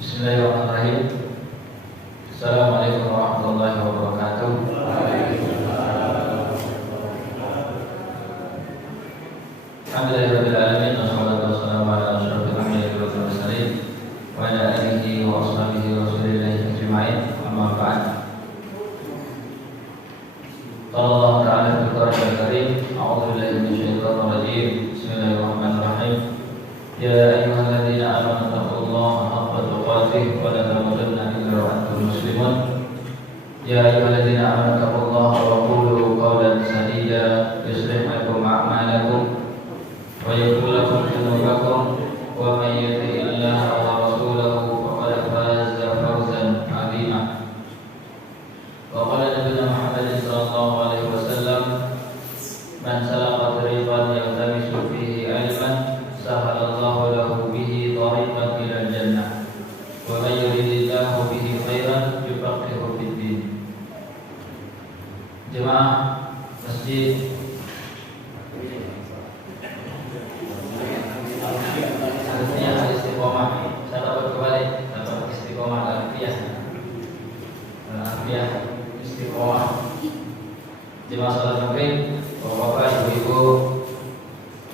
Bismillahirrahmanirrahim. Assalamualaikum warahmatullahi wabarakatuh. Alhamdulillahirabbil alamin wassalatu wassalamu ala asyrofil anbiya'i wal mursalin wa ala alihi wa ashabihi rasulillahi ajma'in. Amma ba'd. Qala Allah ta'ala fil Qur'anil Karim, a'udzu billahi minasyaitonir rajim. Bismillahirrahmanirrahim. Ya ayyuhalladzina amanu taqullaha haqqa tuqatih wa la tamutunna illa wa antum muslimun. Ya ayyuhalladzina amanu taqullaha wa qulu qawlan sadida yuslih lakum a'malakum wa yaghfir lakum dhunubakum wa may yuti'illaha wa rasulahu faqad faza fawzan 'azima. Wa qala Nabiyyuna Muhammadin sallallahu alaihi wasallam, man salaka tariqan yaltamisu fihi 'ilman sahalallahu lahu bihi thariqan ila jannah wa may yuridillahu bihi khairan yufaqihu fid din. Jemaah masjid harusnya istiqomah. Saya dapat kembali dapat istiqomah alfiah istiqomah. Jemaah salat maghrib, bapak-bapak, ibu-ibu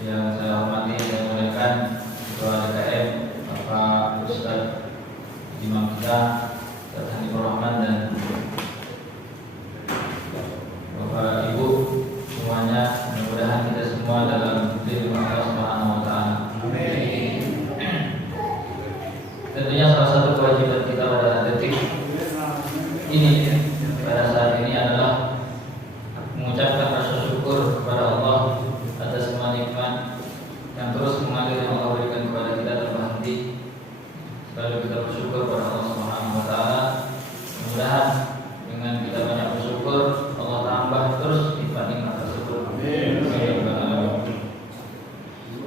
yang saya hormati dan muliakan, Ketua DKM, Bapak Ustaz Imam kita, Ustaz Hanifur Rahman, dan Bapak Ibu semuanya, mudah-mudahan kita semua dalam lindungan Allah Subhanahu wa taala. Amin. Tentunya salah satu kewajiban kita pada detik ini, pada saat ini adalah mengucapkan rasa syukur kepada Allah atas semua nikmat yang terus mengalir yang Allah berikan kepada kita tanpa henti. Selalu kita bersyukur kepada Allah Subhanahu wa taala. Mudah-mudahan dengan kita banyak bersyukur, Allah tambah terus nikmat-nikmat tersebut. Amin.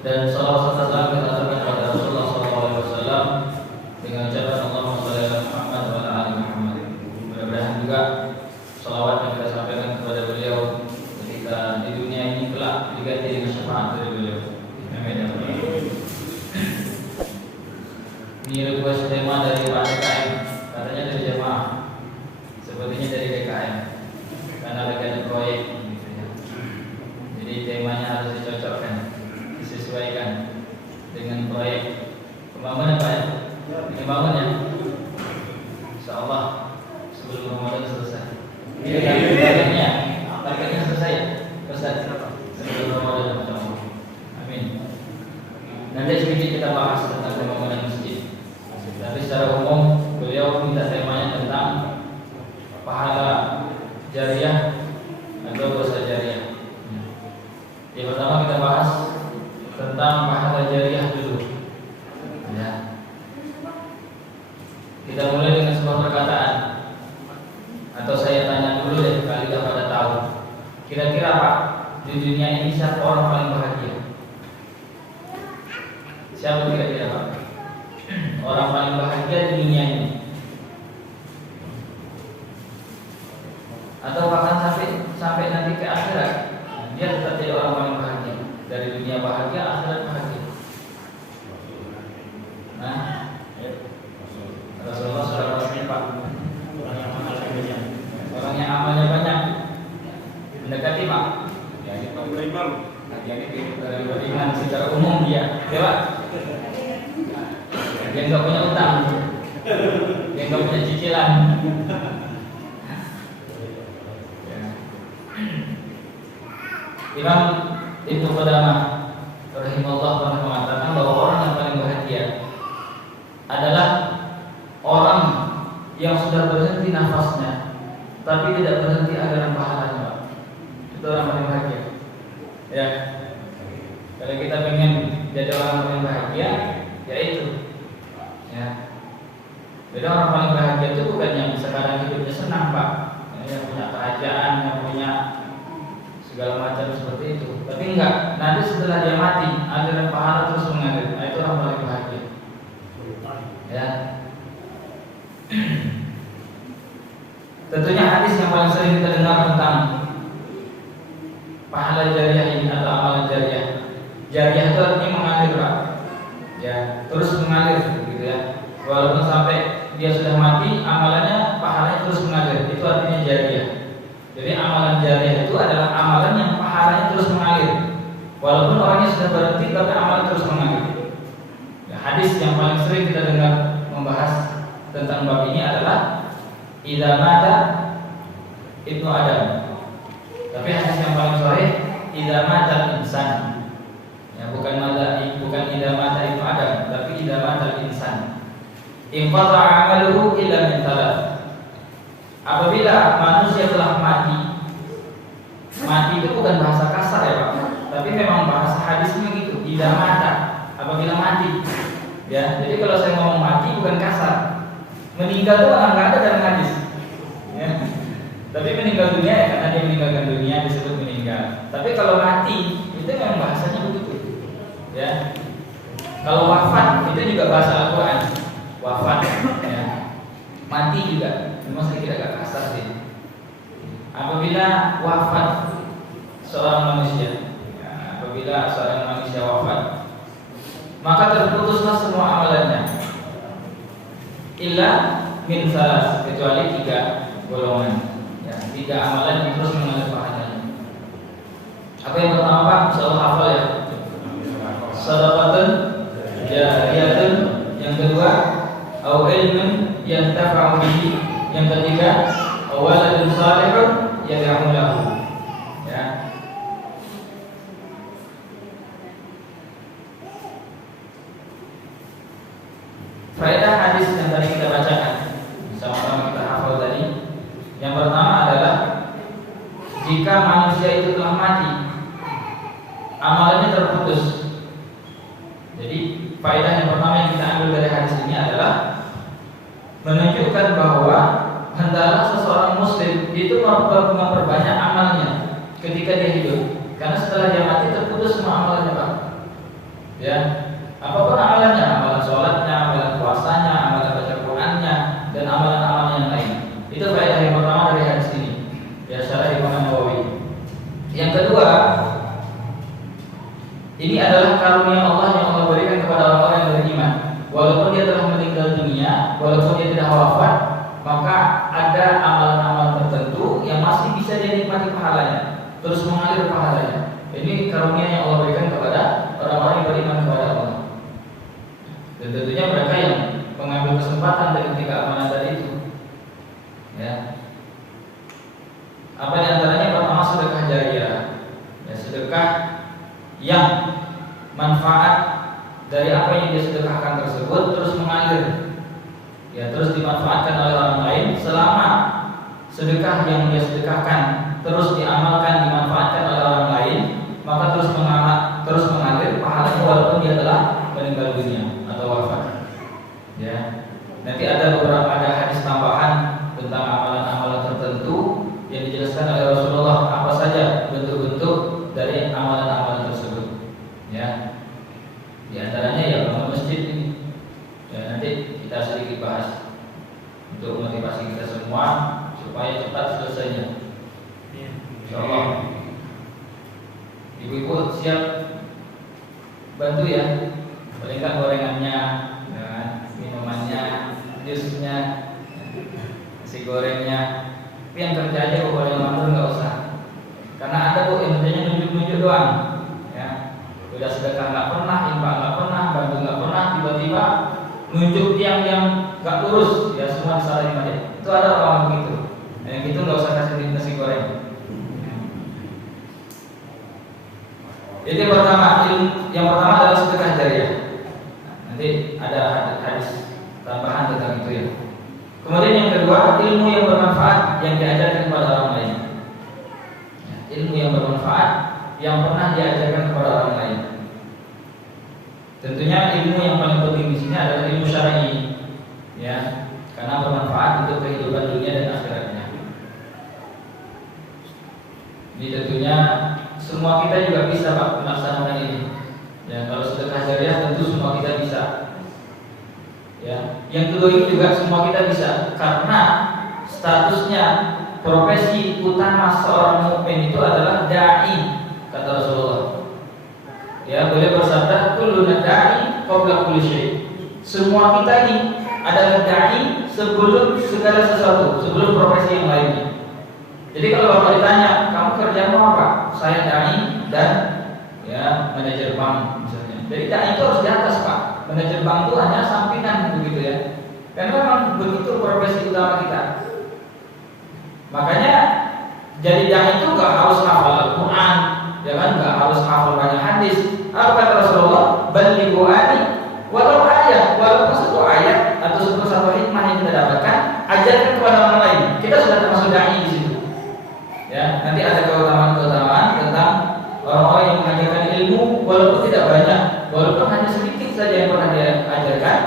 Dan salawat serta salam kita aturkan kepada Rasulullah SAW dengan ucapan Allahumma shalli ala Muhammad wa ala ali Muhammad. Mudah-mudahan juga salawat yang kita sampaikan kepada beliau ketika di dunia ini kelak diganti dengan syafaat dari beliau. Amin. Ini request tema dari Pak DKM, katanya dari jemaah, sepertinya dari DKM, karena lagi ada proyek. Jadi temanya harus dicocokkan, disesuaikan dengan proyek pembangunan Pak ya. Pembangunan ya, insyaallah sebelum Ramadan selesai. Targetnya selesai ya, Ustaz. Sebelum Ramadan insyaallah. Amin. Nanti sedikit kita bahas tentang pembangunan masjid. Tapi secara umum beliau minta temanya tentang pahala jariah atau dosa jariah. Yang pertama kita bahas tentang pahala jariah dulu. Ya. Kita mulai dengan sebuah perkataan, atau saya tanya dulu deh, kali tidak pada tahu. Kira-kira Pak, di dunia ini siapa orang paling bahagia? Siapa kira-kira Pak? Orang paling bahagia di dunia ini, atau bahkan sampai nanti ke akhirat, dia tetap jadi orang paling bahagia. Dari dunia bahagia, akhirat bahagia. Nah, Rasulullah SAW Pak, orang yang amalnya banyak, mendekati Pak. Ya, itu beriman secara umum dia, ya Pak. Dia nggak punya utang, dia nggak punya cicilan. Imam Ibnu Qudamah rahimahullah pernah mengatakan bahwa orang yang paling bahagia adalah orang yang sudah berhenti nafasnya, tapi tidak berhenti aliran pahalanya. Itu orang paling bahagia. Ya, kalau kita pengen jadi orang paling bahagia, yaitu ya. Jadi orang paling bahagia itu bukan yang sekarang hidupnya senang Pak, yang punya kerajaan, yang punya segala macam seperti itu. Tapi enggak, nanti setelah dia mati, aliran pahala terus mengalir. Nah, itu orang paling bahagia. Ya. Tentunya hadis yang paling sering kita dengar tentang pahala jariah ini atau amalan jariah. Jariah itu artinya mengalir Pak. Ya, terus mengalir gitu ya. walaupun sampai dia sudah mati, amalannya pahalanya terus mengalir. Itu artinya jariyah. Jadi amalan jariyah itu adalah amalan yang pahalanya terus mengalir. Walaupun orangnya sudah berhenti, tapi amalan terus mengalir. Ya, hadis yang paling sering kita dengar membahas tentang bab ini adalah idza mata ibnu Adam. Tapi hadis yang paling sahih idza mata insan. Ya, bukan idza mata ibnu Adam, tapi idza mata insan. Inqata'a amaluhu illa min thalath. Apabila manusia telah mati itu bukan bahasa kasar ya Pak, tapi memang bahasa hadisnya gitu. Idza mata, apabila mati. Ya, jadi kalau saya ngomong mati bukan kasar. Meninggal itu nggak ada dalam hadis. Ya. Tapi meninggal dunia ya karena dia meninggalkan dunia disebut meninggal. Tapi kalau mati itu memang bahasanya begitu. Ya. Kalau wafat itu juga bahasa Al-Quran. Wafat, ya. Mati juga. Memang sedikit agak kasar sih. Apabila wafat seorang manusia, ya, apabila seorang manusia wafat, maka terputuslah semua amalannya. Illa min salas, kecuali 3 golongan. Ya, 3 amalan yang terus mengalir pahalanya. Apa yang pertama Pak? Insyaallah hafal ya. Shadaqatun jariyatun. Yang kedua, au ilmun yantafa'u bihi. Yang ketiga, waladun salihun yad'u lahu. Ya. Faedah hadis yang tadi kita bacakan, sama-sama kita hafal tadi. Yang pertama adalah jika manusia itu telah mati, amalannya terputus. Jadi faedah yang pertama yang kita ambil dari hadis ini adalah menunjukkan bahwa hendaklah seseorang muslim itu memperbanyak amalnya ketika dia hidup, karena setelah dia mati terputus semua amalannya Pak. Ya, apapun amalannya, amalan sholatnya, amalan puasanya, amalan baca Qur'annya, dan amalan-amalan yang lain. Itu faedah yang pertama dari hadis ini. Ya, syarah Imam Nawawi. Yang kedua, ini adalah karunia Allah yang Allah berikan kepada orang-orang yang beriman. Walaupun dia telah meninggal dunia, walaupun dia tidak wafat, maka ada amalan-amalan tertentu yang masih bisa dia nikmati pahalanya, terus mengalir pahalanya. Ini karunia yang Allah berikan kepada orang-orang yang beriman kepada Allah. Dan tentunya mereka yang mengambil kesempatan dari 3 amalan tadi itu. Ya. Apa di antaranya? Pertama, sedekah jariyah. Ya, sedekah yang manfaat dari apa yang dia sedekahkan tersebut terus mengalir, ya, terus dimanfaatkan oleh orang lain. Selama sedekah yang dia sedekahkan terus diamalkan, dimanfaatkan oleh orang lain, maka terus mengalir pahalanya walaupun dia telah meninggal dunia atau wafat. Ya, nanti ada hadis tambahan tentang amalan-amalan tertentu yang dijelaskan oleh Rasulullah apa saja bentuk-bentuk dari amalan-amalan tersebut. Ya, di antaranya ya bangun masjid ini. Ya, nanti kita sedikit bahas untuk motivasi kita semua supaya cepat selesainya. Insyaallah. Ibu-ibu siap bantu ya. Paling enggak gorengannya, dan minumannya, jusnya, nasi gorengnya. Tapi yang kerja aja kok, kalau yang mandur nggak usah. Karena ada kok yang kerjanya nunjuk-nunjuk doang. Ya, udah sedekah nggak pernah, infak nggak pernah, bantu nggak pernah, tiba-tiba nunjuk tiang yang nggak lurus, ya semua disalahin aja. Itu ada orang begitu. Yang itu nggak usah kasih nasi goreng. Jadi yang pertama adalah sedekah jariyah. Nanti ada hadis tambahan tentang itu ya. Kemudian yang kedua, ilmu yang bermanfaat yang diajarkan kepada orang lain. Ya, ilmu yang bermanfaat yang pernah diajarkan kepada orang lain. Tentunya ilmu yang paling penting di sini adalah ilmu syar'i, ya, karena bermanfaat untuk kehidupan dunia dan akhiratnya. Ini tentunya semua kita juga bisa Pak melaksanakan ini. Ya, kalau sedekah jariyah tentu semua kita bisa. Ya, yang kedua ini juga semua kita bisa karena statusnya profesi utama seorang mukmin itu adalah dai, kata Rasulullah. Ya, boleh bersabda kullu da'i qabla kulli syai. Semua kita ini ada dai sebelum segala sesuatu, sebelum profesi yang lainnya. Jadi kalau Bapak ditanya, kamu kerja apa? Saya dai dan ya manajer bank misalnya. Jadi dai itu harus di atas Pak. Manajer bank itu hanya sampingan begitu ya. Karena memang begitu profesi utama kita. Makanya jadi dai itu gak harus hafal Al-Quran, ya kan? Gak harus hafal banyak hadis. Apa kata Rasulullah? Balighu ani walau ayat, walaupun satu ayat atau satu hikmah yang kita dapatkan, ajarkan kepada orang lain. Kita sudah termasuk dai di situ. Ya, nanti ada keutamaan tentang orang-orang yang mengajarkan ilmu walaupun tidak banyak, walaupun hanya sedikit saja yang pernah dia ajarkan,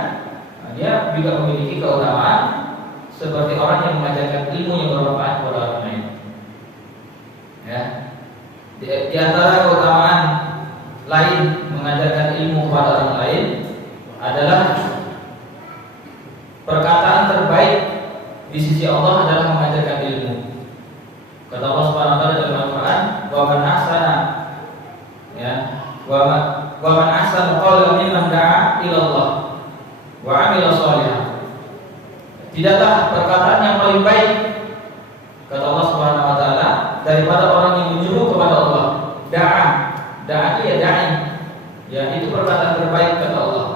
dia juga memiliki keutamaan seperti orang yang mengajarkan ilmu yang bermanfaat kepada orang lain. Ya, di antara keutamaan lain mengajarkan ilmu kepada orang lain adalah perkataan terbaik di sisi Allah adalah mengajarkan ilmu. Kata Allah Subhanahu wa taala dalam Al-Qur'an, "Wa man ahsana" ya, "wa man ahsana qawlan mimman da'a ila Allah wa 'amila shalihan." Tidaklah perkataan yang paling baik, kata Allah Subhanahu wa taala, daripada orang yang menyuruh kepada Allah. Da'a itu ya da'i. Ya, itu perkataan terbaik kata Allah.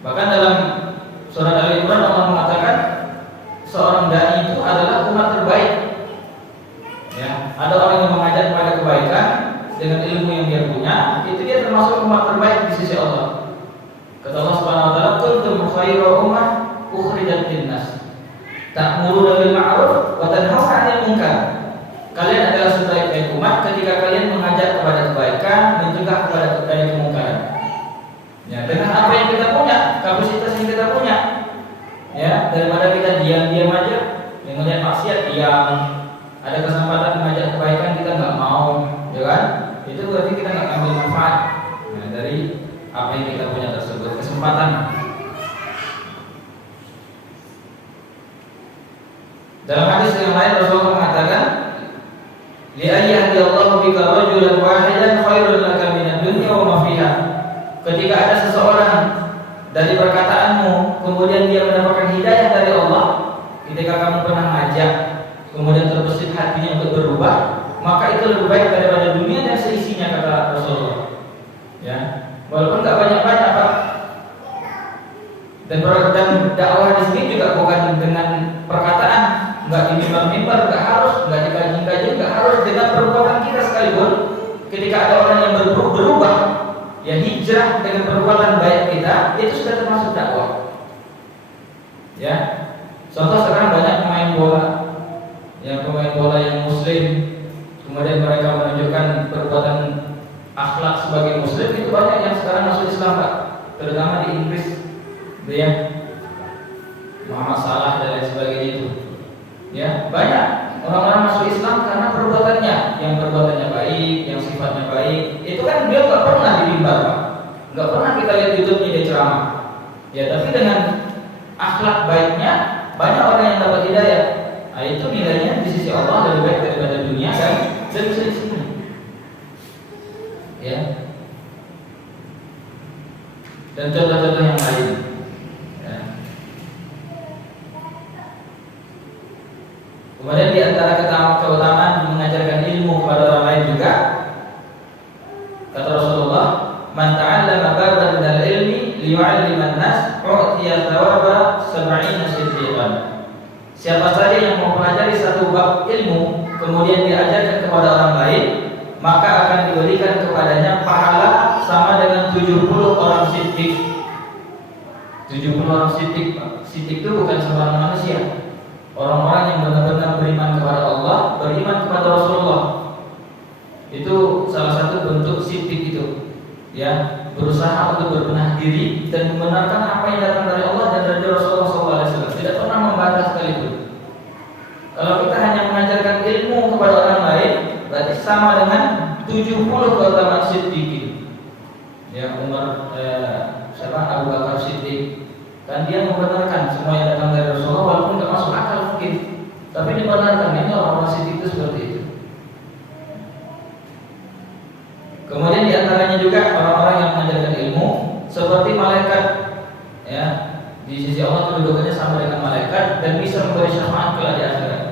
Bahkan dalam surat Al-Imran Allah mengatakan seorang dai itu adalah umat terbaik. Ya, ada orang yang mengajak kepada kebaikan dengan ilmu yang dia punya, itu dia termasuk umat terbaik di sisi Allah. Kata Allah Subhanahu wa taala, "Kuntum khairu ummah ukhrijat lin-nas, ta'muruna bil ma'ruf wa tanhauna 'anil munkar." Kalian adalah sebaik-baik umat ketika kalian mengajak kepada kebaikan, mencegah dari kemungkaran. Ya, dengan apa yang kita punya, kapasitas yang kita punya, ya, daripada kita diam-diam aja, yang melihat maksiat diam, ada kesempatan mengajak kebaikan kita nggak mau, ya kan? Itu berarti kita nggak ambil manfaat dari apa yang kita punya tersebut, kesempatan. Dalam hadis yang lain Rasulullah mengatakan, "Li ayyadallahu bika rajulan wahidan khairul laka minad dunya wa ma fiha." Ketika ada seseorang dari perkataanmu kemudian dia mendapatkan hidayah dari Allah, ketika kamu pernah ngajak kemudian terbesit hatinya untuk berubah, maka itu lebih baik daripada dunia dan seisinya, kata Rasulullah. Ya, walaupun nggak banyak-banyak Pak. Dan dakwah di sini juga bukan dengan perkataan, nggak di mimbar-mimbar, nggak harus, nggak di kaji-kaji, nggak harus, dengan perbuatan kita sekalipun. Ketika ada orang yang berubah, ya hijrah dengan perbuatan baik kita, itu sudah termasuk dakwah. Ya, contoh sekarang banyak pemain bola, yang muslim, kemudian mereka menunjukkan perbuatan akhlak sebagai muslim, itu banyak yang sekarang masuk Islam Pak, terutama di Inggris, ya, Muhammad Salah dan lain sebagainya itu. Ya, banyak orang-orang masuk Islam karena perbuatannya, yang perbuatannya baik, yang sifatnya baik. Itu kan dia nggak pernah di mimbar Pak, nggak pernah kita lihat YouTube-nya dia ceramah. Ya, tapi dengan akhlak baiknya banyak orang yang dapat hidayah. Nah, itu nilainya di sisi Allah lebih baik daripada dunia kan, dan seisinya. Ya. Dan contoh-contoh yang lain. Ya. Kemudian di antara keutamaan mengajarkan ilmu kepada orang lain juga, kata Rasulullah, "Man ta'allama baban minal ilmi liyu'alliman nas, u'tiya thawaba 70 siddiqan." Siapa saja yang mempelajari satu bab ilmu kemudian diajarkan kepada orang lain, maka akan diberikan kepadanya pahala sama dengan 70 orang siddiq. 70 orang siddiq, Pak. Siddiq itu bukan sembarang manusia. Orang-orang yang benar-benar beriman kepada Allah, beriman kepada Rasulullah. Itu salah satu bentuk siddiq itu. Ya, berusaha untuk berbenah diri dan membenarkan apa yang datang dari Allah dan dari Rasulullah SAW. Tidak pernah membantah sekalipun. Kalau kita hanya mengajarkan ilmu kepada orang lain, berarti sama dengan 70 keutamaan siddiqin. Ya, Abu Bakar Siddiq, kan dia membenarkan semua yang datang dari Rasulullah walaupun nggak masuk akal mungkin, tapi dibenarkan. Ini orang-orang siddiq itu seperti itu. Kemudian diantaranya juga orang-orang yang mengajarkan ilmu seperti seperti malaikat, ya, di sisi Allah kedudukannya sama dengan malaikat dan bisa memberi syafaat kelak di akhirat.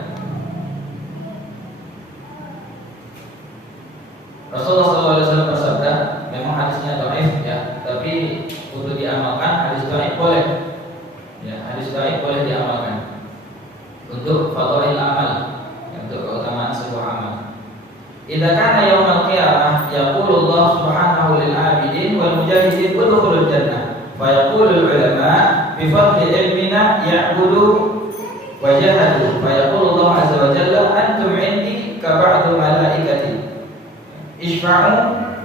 Rasulullah SAW bersabda, memang hadisnya dhaif ya, tapi untuk diamalkan hadis dhaif boleh. Ya, hadis dhaif boleh diamalkan untuk fadhail amal, ya, untuk keutamaan sebuah amal. Idza kana yaumul qiyamah yaqulu Allah subhanahu lil 'abidin wal mujahidin udkhulul jannah fa yaqulu al ulama bi fadli ilmina ya'budu wa jahadu fa yaqulu Allah azza wa jalla antum 'indi ka ba'du malaikati isfa'u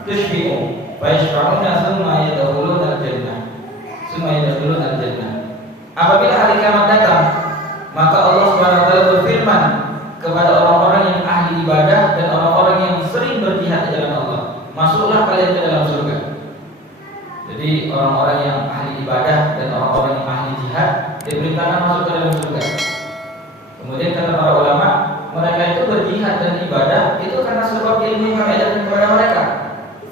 tushfi'u fa yashfa'una thumma yadkhuluna al jannah. Apabila hari kiamat datang, maka Allah Subhanahu wa taala berfirman kepada orang-orang yang ahli ibadah dan orang-orang yang sering berjihad di jalan Allah, masuklah kalian ke dalam surga. Jadi orang-orang yang ahli ibadah dan orang-orang yang ahli jihad diperintahkan masuk ke dalam surga. Kemudian kata para ulama, mereka itu berjihad dan ibadah itu karena sebab ilmu yang kami ajarkan kepada mereka.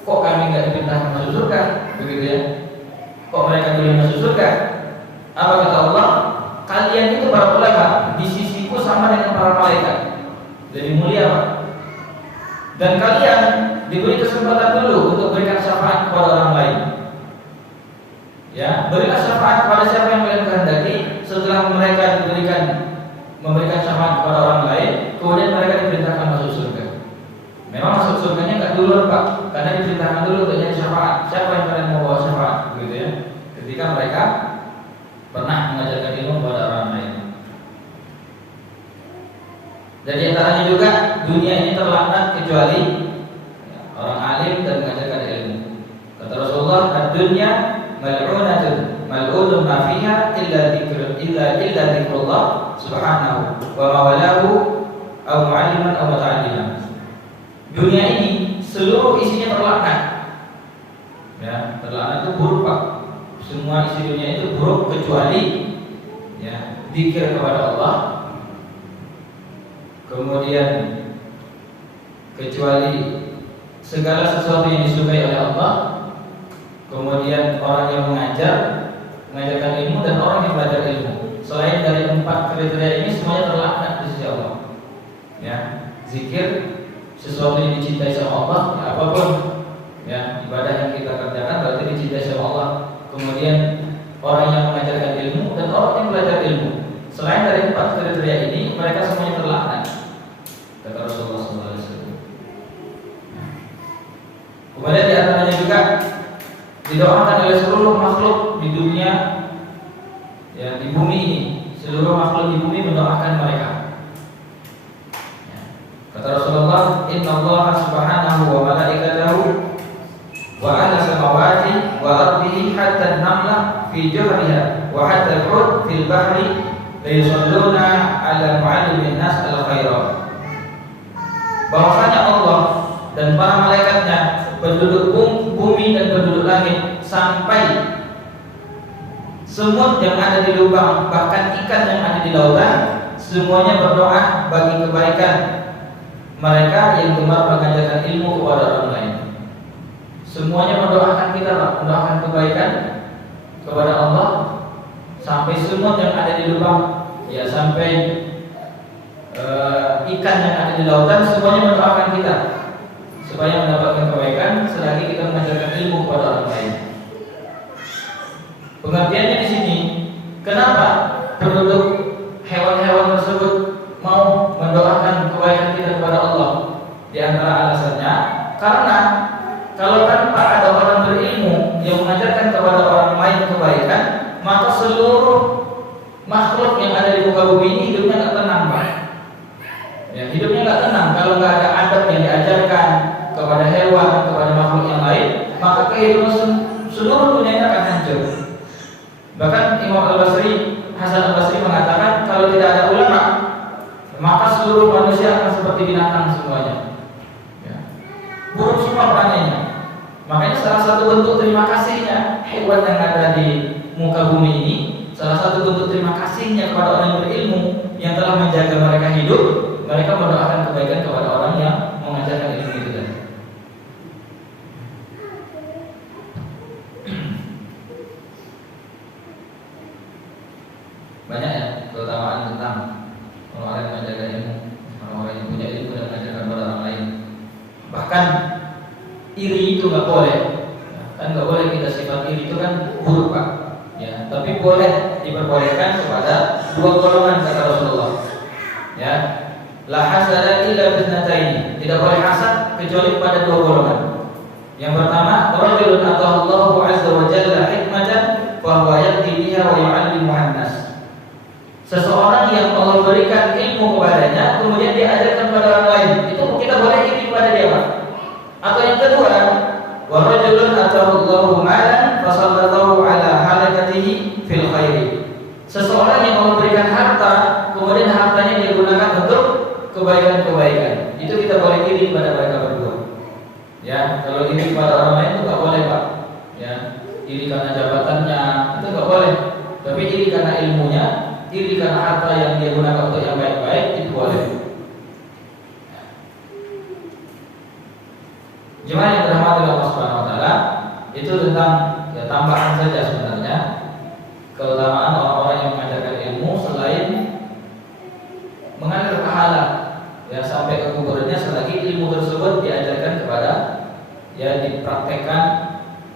Kok kami nggak diperintahkan masuk surga? Begitu ya? Kok mereka boleh masuk surga? Apa kata Allah? Kalian itu para ulama di sisiku sama dengan para malaikat, lebih mulia Pak. Dan kalian diberi kesempatan dulu untuk berikan syafaat kepada orang lain. Ya, berikan syafaat kepada siapa yang kalian kehendaki. Setelah mereka memberikan syafaat kepada orang lain, kemudian mereka diperintahkan masuk surga. Memang masuk surganya nggak dulu Pak, karena diperintahkan dulu untuk jadi syafaat. Siapa yang kalian mau bawa syafaat, begitu ya? Ketika mereka pernah mengajarkan ilmu kepada orang lain. Jadi antaranya juga dunia ini terlaknat kecuali orang alim dan mengajarkan ilmu. Kata Rasulullah, "Ad-dunya mal'unatun, mal'unun ma fiha illa dzikrullah subhanahu wa ma walahu aw mu'alliman aw muta'alliman." Dunia ini seluruh isinya terlaknat. Ya, terlaknat itu buruk Pak. Semua isi dunia itu buruk kecuali ya, zikir kepada Allah. Kemudian kecuali segala sesuatu yang disukai oleh Allah. Kemudian orang yang mengajarkan ilmu dan orang yang belajar ilmu. Selain dari 4 kriteria ini semuanya terlaknat di sisi Allah. Ya, zikir sesuatu yang dicintai sama Allah, ya, apapun ya ibadah yang kita kerjakan berarti dicintai sama Allah. Kemudian orang yang mengajarkan ilmu dan orang yang belajar ilmu. Selain dari 4 kriteria ini, mereka semuanya terlaknat. Kata Rasulullah SAW. Kemudian di antaranya juga didoakan oleh seluruh makhluk di dunia, ya, di bumi ini. Seluruh makhluk di bumi mendoakan mereka. Ya. Kata Rasulullah, Inna Allah subhanahu wa malaikatahu wa ala samawati wa ardihi hatta an-namlah fi jahriha wa hatta al-hud fil bahri la yusalluna ala mu'allimin nas al-khairat. Bahwasanya Allah dan para malaikatnya, penduduk bumi dan penduduk langit, sampai semut yang ada di lubang, bahkan ikan yang ada di lautan, semuanya berdoa bagi kebaikan mereka yang gemar mengajarkan ilmu kepada orang lain. Semuanya mendoakan kita, Pak, mendoakan kebaikan kepada Allah. Sampai semut yang ada di lubang, ya, sampai ikan yang ada di lautan, semuanya mendoakan kita supaya mendapatkan kebaikan selagi kita mengajarkan ilmu kepada orang lain. Pengertiannya di sini, kenapa penduduk hewan-hewan tersebut mau mendoakan kebaikan kita kepada Allah? Di antara alasannya, karena kalau tanpa ada orang berilmu yang mengajarkan kepada orang lain kebaikan, maka seluruh makhluk yang ada di muka bumi ini hidupnya nggak tenang, Pak. Ya, hidupnya nggak tenang kalau nggak ada adab yang diajarkan kepada hewan, kepada makhluk yang lain, maka kehidupan seluruh dunia ini akan hancur. Bahkan Imam Al-Basri, Hasan Al-Basri mengatakan kalau tidak ada ulama, maka seluruh manusia akan seperti binatang semuanya. Ya. Buruk semua perannya. Makanya salah satu bentuk terima kasihnya hewan yang ada di muka bumi ini, salah satu bentuk terima kasihnya kepada orang yang berilmu yang telah menjaga mereka hidup, mereka mendoakan kebaikan kepada orang yang mengajarkan ilmu itu tadi. banyak ya keutamaan tentang orang yang menjaga ilmu, orang-orang yang punya ilmu dan mengajarkan pada orang lain. Bahkan iri itu nggak boleh, kan nggak boleh kita sifat iri itu kan buruk Pak. Ya, tapi boleh diperbolehkan kepada dua golongan kata Rasulullah. Ya, la hasada illa bisnataini. Tidak boleh hasad kecuali pada dua golongan. Yang pertama, rajulun atahu Allahu azza wa jalla hikmatan wa huwa yaqdi biha wa yu'allimu an-nas. Seseorang yang Allah berikan ilmu kepadanya kemudian diajarkan kepada orang lain, itu kita boleh iri kepada dia Pak. Atau yang kedua, wa rajulun atahu Allahu malan fa sallatahu ala halakatihi fil khairi. Seseorang yang Allah berikan harta kemudian hartanya dia gunakan untuk kebaikan-kebaikan, itu kita boleh iri kepada mereka berdua. Ya, kalau iri kepada orang lain itu nggak boleh Pak. Ya, iri karena jabatannya itu nggak boleh. Tapi iri karena ilmunya, iri karena harta yang dia gunakan untuk yang baik-baik itu boleh. Jemaah yang dirahmati Allah Subhanahu wa taala, itu tentang ya tambahan saja sebenarnya keutamaan orang-orang yang mengajarkan ilmu selain mengalir pahala ya sampai ke kuburnya selagi ilmu tersebut diajarkan kepada ya dipraktekkan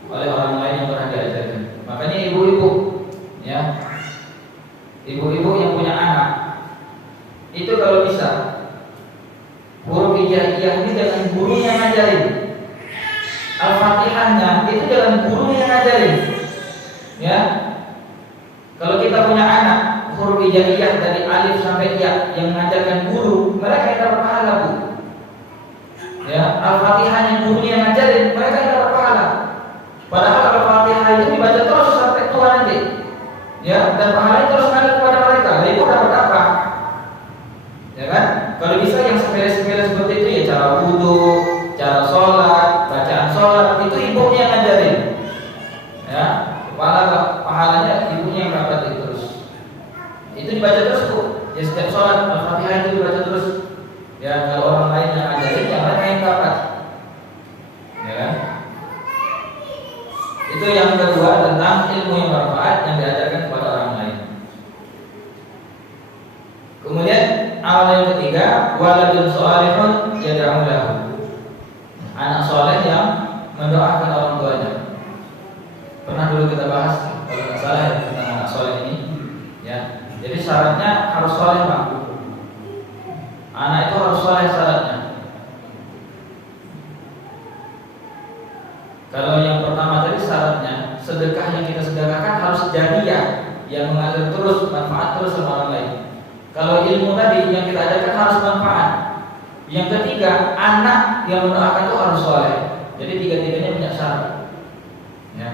oleh orang lain yang pernah diajarkan. Makanya ibu-ibu ya, ibu-ibu yang punya anak itu kalau bisa huruf hijaiyah ini jangan gurunya ngajarin, Al-Fatihahnya itu jangan gurunya ngajarin. Ya, kalau kita punya anak huruf hijaiyah dari alif sampai ya yang mengajarkan guru, mereka yang dapat pahala Bu. Ya, Al-Fatihahnya gurunya yang ngajarin, mereka yang dapat pahala. Padahal Al-Fatihah itu dibaca terus sampai tua nanti. Ya, dan pahalanya terus mengalir kepada mereka. Itu dapat apa? Ya kan? Kalau bisa yang sepele-sepele seperti itu ya cara wudu, cara sholat, bacaan sholat itu ibunya yang ngajarin. Ya, pahalanya ibunya yang dapat itu terus. Itu dibaca terus Bu. Ya setiap sholat Al-Fatihah itu dibaca terus. Ya kalau orang lain yang ngajarin, yang lain yang dapat. Ya kan? Itu yang kedua tentang ilmu yang bermanfaat yang diajarkan kepada orang lain. Kemudian awal yang ketiga, waladun sholihun yad'u lahu. Anak soleh yang mendoakan orang tuanya. Pernah dulu kita bahas kalau nggak salah ya, tentang anak soleh ini. Ya, jadi syaratnya harus soleh Pak. Anak itu harus soleh syaratnya. Kalau yang pertama tadi syaratnya sedekah yang kita sedekahkan harus jariah yang mengalir terus, manfaat terus sama orang lain. Kalau ilmu tadi yang kita ajarkan harus manfaat. Yang ketiga, anak yang mendoakan itu harus soleh. Jadi tiga-tiganya punya syarat. Ya,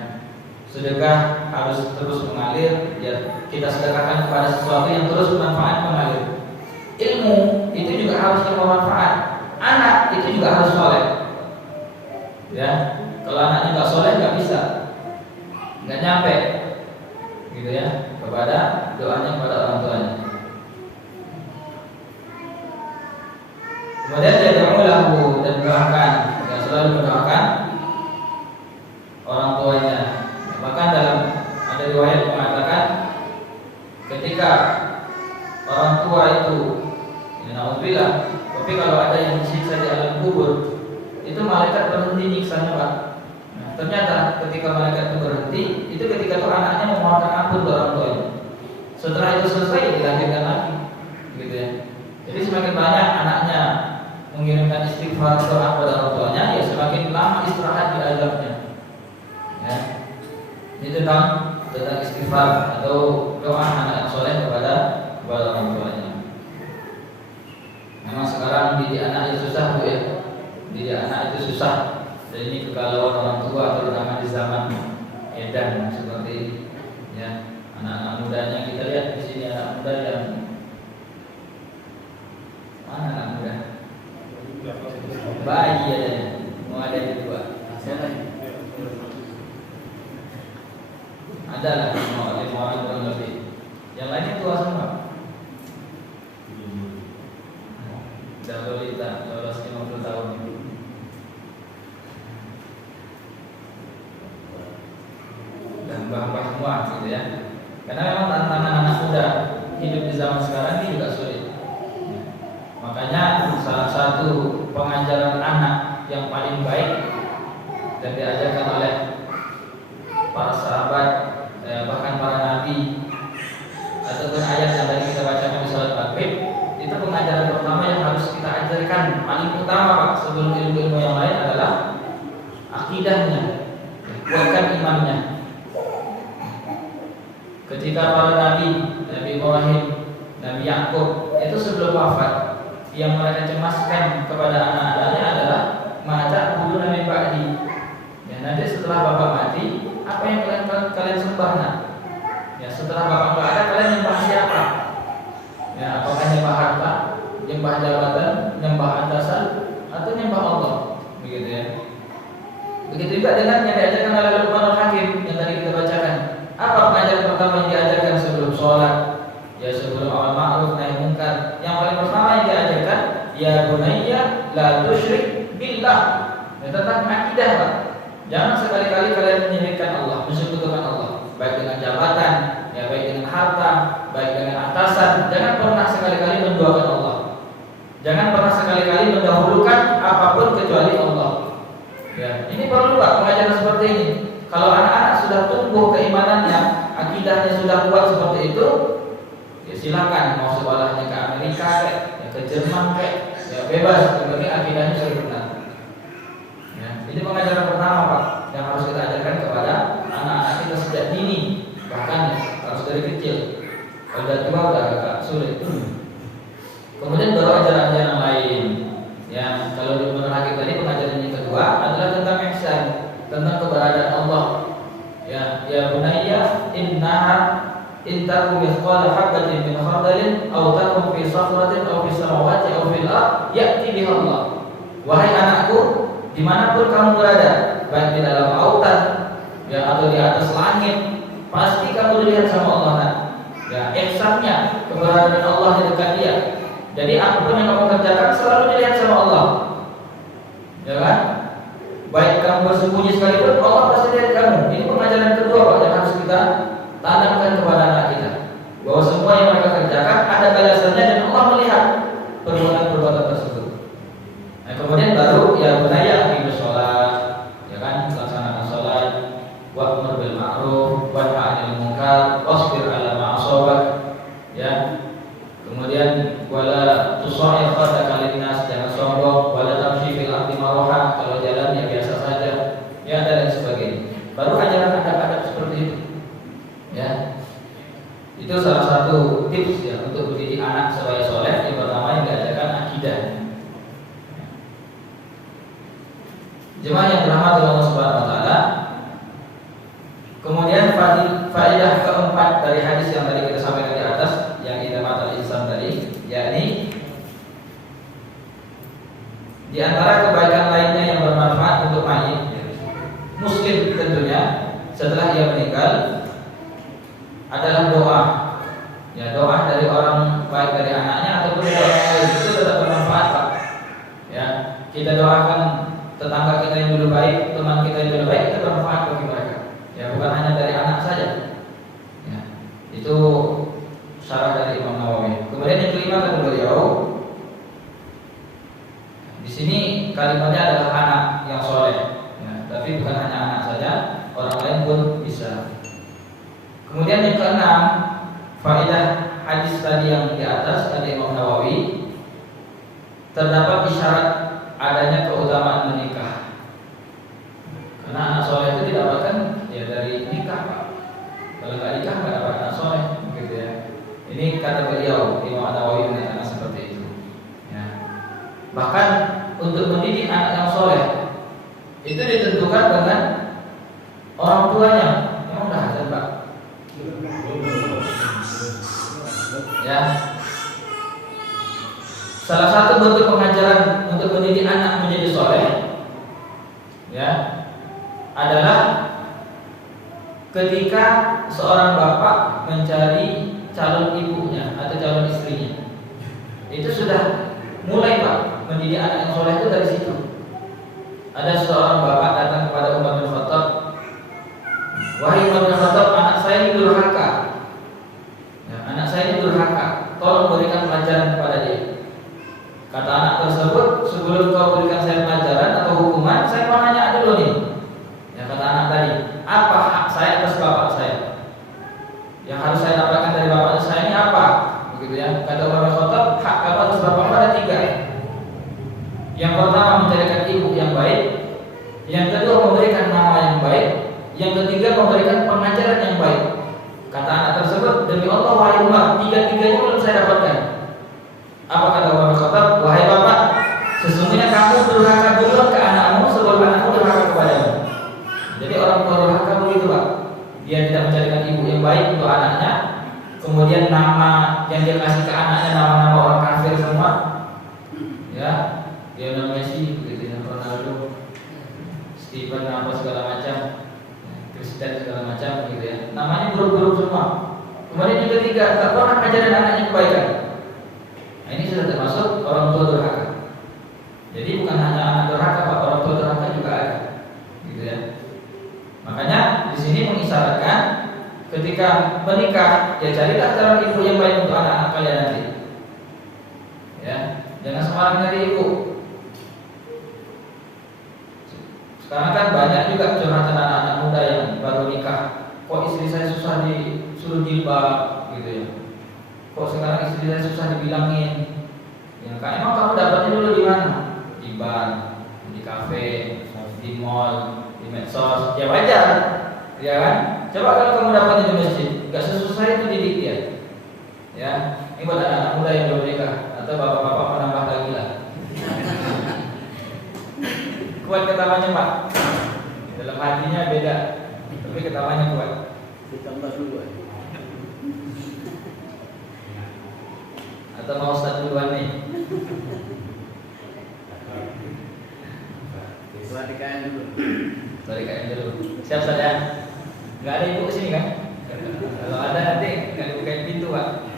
sedekah harus terus mengalir. Ya, kita sedekahkan kepada sesuatu yang terus bermanfaat mengalir. Ilmu itu juga harus bermanfaat. Anak itu juga harus soleh. Ya, kalau anaknya nggak soleh nggak bisa, nggak nyampe, gitu ya, kepada doanya kepada orang tuanya. Kemudian dia lahu dan doakan, dan selalu mendoakan orang tuanya. Bahkan dalam ada riwayat mengatakan ketika orang tua itu, ya na'udzubillah, tapi kalau ada yang disiksa di alam kubur, itu malaikat berhenti nyiksanya Pak. Nah, ternyata ketika malaikat itu berhenti, itu ketika itu anaknya memohonkan ampun ke orang tuanya. Setelah itu selesai dilahirkan lagi, gitu ya. Jadi semakin banyak anaknya mengirimkan istighfar doa kepada orang tuanya, ya semakin lama istirahat di azabnya. Ya, ini tentang istighfar atau doa anak yang soleh kepada orang tuanya. Memang sekarang didik anak itu susah Bu ya. Didik anak itu susah. Dan ini kegalauan orang tua terutama di zaman edan seperti ya anak-anak mudanya kita lihat di sini anak muda yang mana anak muda bayi aja mau ada di dua ada lah 5 orang kurang lebih yang lainnya tua semua. Udah lolita lolos 50 tahun ini. Dan mbah-mbah semua gitu ya. Karena memang tantangan anak muda hidup di zaman sekarang ini juga sulit. Makanya salah satu pengajaran anak yang paling baik dan diajarkan oleh para sahabat, bahkan para nabi, ataupun ayat yang tadi kita bacakan di salat maghrib, itu pengajaran pertama yang harus kita ajarkan paling utama Pak, sebelum ilmu-ilmu yang lain adalah akidahnya, kuatkan imannya. Ketika para nabi, Nabi Ibrahim, Nabi Yakub itu sebelum wafat, yang mereka cemaskan kepada anak-anaknya adalah mata bulu Nabi Ba'di. Ya, nanti setelah bapak mati, apa yang kalian sembah nak? Ya, setelah bapak nggak ada, kalian nyembah siapa? Ya, apakah nyembah harta, nyembah jabatan, nyembah atasan, atau nyembah Allah? Begitu ya. Begitu juga dengan yang diajarkan oleh Luqmanul Hakim yang tadi kita bacakan. Apa pengajaran pertama yang diajarkan sebelum sholat? Ya, sebelum amar ma'ruf nahi munkar. Yang paling pertama yang diajarkan, ya bunayya la tusyrik billah. Ya, tentang akidah Pak. Jangan sekali-kali kalian menyekutukan Allah, mensekutukan Allah, baik dengan jabatan, ya baik dengan harta, baik dengan atasan. Jangan pernah sekali-kali menduakan Allah. Jangan pernah sekali-kali mendahulukan apapun kecuali Allah. Ya, ini perlu Pak pengajaran seperti ini. Kalau anak-anak sudah tumbuh keimanannya, akidahnya sudah kuat seperti itu, ya silakan mau sekolahnya ke Amerika, ya ke Jerman, ya bebas, yang penting akidahnya sudah benar. Ya, ini pengajaran pertama Pak yang harus kita ajarkan kepada anak-anak kita sejak dini, bahkan harus dari kecil. Kalau sudah tua udah agak sulit. Kemudian baru ajaran-ajaran lain. Ya, kalau di Hakim tadi pengajaran yang kedua adalah tentang ihsan, tentang keberadaan Allah. Ya, ya bunayya innaha in takum mithqala habatin min khardalin aw takum fi sakhratin aw fi samawati aw fil ard ya'ti biha Allah. Wahai anakku, dimanapun kamu berada, baik di dalam lautan, ya atau di atas langit, pasti kamu dilihat sama Allah. Nah, ya ihsannya keberadaan Allah di dekat dia. Jadi apapun yang kamu kerjakan selalu dilihat sama Allah. Ya kan? Baik kamu bersembunyi sekalipun, Allah pasti lihat kamu. Ini pengajaran kedua Pak yang harus kita tanamkan kepada anak kita, bahwa semua yang mereka kerjakan ada balasannya dan Allah melihat perbuatan-perbuatan tersebut. Nah, kemudian baru ya bunayya aqimus shalah, ya kan, laksanakan salat, wa'mur bil ma'ruf wa nahy 'anil munkar, wasbir 'ala ma asabak. Ya. Kemudian wala tusa'ir khadaka linnas, jangan sombong, wala tamshi fil ardi maraha, kalau jalan ya biasa saja. Ya, dan lain sebagainya. Baru ajaran adab-adab seperti itu. Ya, itu salah satu tips ya untuk mendidik anak supaya soleh. Yang pertama yang diajarkan akidah. Jemaah yang dirahmati Allah Subhanahu Wa Taala. Kemudian faedah keempat dari hadis yang tadi kita sampaikan di atas, yang idamatul Islam tadi, yakni di antara kebaikan lainnya yang bermanfaat untuk mayit Muslim tentunya setelah ia meninggal adalah doa. Ya, doa dari orang baik dari anaknya ataupun dari orang lain itu tetap bermanfaat Pak. Ya, kita doakan tetangga kita yang dulu baik, teman kita yang dulu baik, itu bermanfaat bagi mereka. Ya, bukan hanya dari anak saja. Ya, itu syarah dari Imam Nawawi. Kemudian yang kelima kata beliau, di sini kalimatnya adalah anak yang soleh. Ya, tapi bukan hanya anak saja, orang lain pun bisa. Kemudian yang keenam, faedah hadis tadi yang di atas dari Imam Nawawi, terdapat isyarat adanya keutamaan menikah. Karena anak soleh itu didapatkan ya dari nikah Pak. Kalau nggak nikah nggak dapat anak soleh, gitu ya. Ini kata beliau, Imam Nawawi mengatakan seperti itu. Ya. Bahkan untuk mendidik anak yang soleh itu ditentukan dengan orang tuanya. Yang udah azan Pak. Ya, salah satu bentuk pengajaran untuk mendidik anak menjadi soleh, ya, adalah ketika seorang bapak mencari calon ibunya atau calon istrinya. Itu sudah mulai Pak mendidik anak yang soleh itu dari situ. Ada seorang bapak datang kepada Umar bin Khattab, wahai Umar bin Khattab, anak saya ini durhaka. Ya, anak saya ini durhaka. Yang harus saya dapatkan dari bapak saya ini apa? Begitu ya. Kata Umar bin Khattab, hak bapak atas bapak ada 3. Yang pertama mencarikan ibu yang baik, yang kedua memberikan nama yang baik, yang ketiga memberikan pengajaran yang baik. Kata anak tersebut, demi Allah wahai Umar, 3-tiganya belum saya dapatkan. Apa kata Umar bin Khattab? Wahai bapak, sesungguhnya kamu durhaka duluan ke anakmu sebelum anakmu durhaka kepadamu. Jadi orang tua durhaka begitu pak. Dia tidak mencarikan ibu yang baik untuk anaknya, kemudian nama yang dia kasih ke anaknya nama-nama orang kafir semua, ya, Lionel Messi, begitu ya, Ronaldo, Steven apa segala macam, Cristiano segala macam, gitu ya. Namanya buruk-buruk semua. Kemudian yang ketiga, tak pernah ajaran anaknya kebaikan. Nah, ini sudah termasuk orang tua durhaka. Jadi bukan hanya anak durhaka, pak, orang tua durhaka juga ada, gitu ya. Makanya di sini mengisyaratkan ketika menikah, ya carilah calon ibu yang baik untuk anak-anak kalian nanti. Ya, jangan sembarang dari ibu. Sekarang kan banyak juga curhatan anak-anak muda yang baru nikah. Kok istri saya susah disuruh jilbab, gitu ya. Kok sekarang istri saya susah dibilangin. Ya kan, emang kamu dapatnya dulu di mana? Di bar, di kafe, di mall, di medsos. Ya wajar, ya kan? Coba kalau kamu dapatnya di masjid, gak sesusah itu didik dia. Ya, ini buat anak muda yang belum nikah atau bapak-bapak menambah lagi lah. Kuat ketawanya pak, dalam hatinya beda, tapi ketawanya kuat. Ditambah dulu aja. Atau mau Ustaz duluan nih? Klarikan dulu. Klarikan dulu. Siap Ustaz ya? Gak ada ibu kesini kan? Kalau ada nanti gak dibukain pintu pak.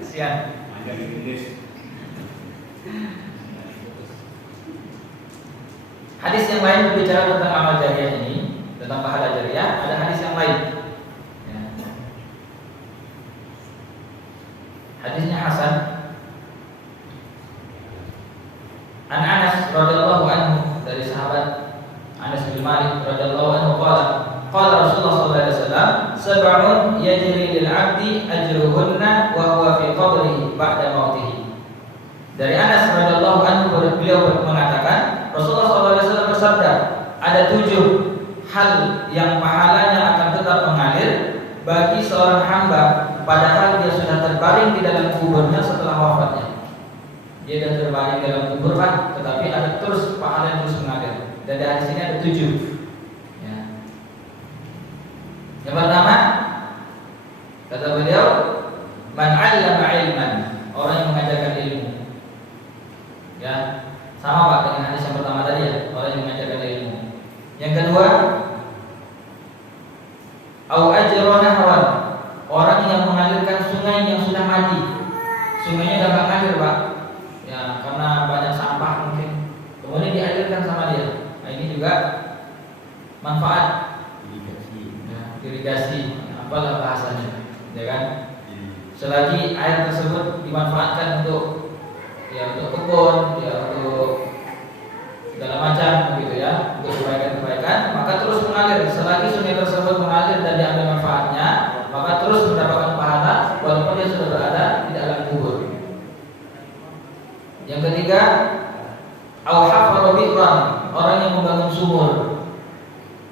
Kesian. Ada di Inggris. Hadis yang lain berbicara tentang amal jariah ini, tentang pahala jariah. Ada hadis yang lain. Ya. Hadisnya Hasan. An Anas radhiyallahu anhu, dari sahabat Anas bin Malik radhiyallahu anhu qala Rasulullah sallallahu alaihi wasallam, sab'un yajri lil 'abdi ajruhunna wa huwa fi qabrihi ba'da mautihi. Dari Anas radhiyallahu anhu, beliau mengatakan, Rasulullah sallallahu alaihi wasallam bersabda, ada 7 hal yang pahalanya akan tetap mengalir bagi seorang hamba padahal dia sudah terbaring di dalam kuburnya setelah wafatnya. Dia sudah terbaring dalam kubur kan, tetapi ada terus pahala yang terus mengalir. Dan di hadis ini ada 7. Ya. Yang pertama, kata beliau, man 'allama 'ilman, orang yang mengajarkan ilmu. Ya, sama pak dengan hadis yang pertama tadi ya, orang yang mengajarkan ilmu. Yang kedua, au ajra nahwan, orang yang mengalirkan sungai yang sudah mati. Sungainya udah gak ngalir pak, ya karena banyak sampah mungkin. Kemudian dialirkan sama dia. Nah ini juga manfaat. Irigasi, apalah bahasanya, ya kan? Selagi air tersebut dimanfaatkan untuk kebun, ya untuk segala macam begitu ya, untuk kebaikan-kebaikan, maka terus mengalir. Selagi sungai tersebut mengalir dan diambil manfaatnya, maka terus mendapatkan pahala walaupun dia sudah berada di dalam kubur. Yang ketiga, au hafara bi'ran, orang yang membangun sumur.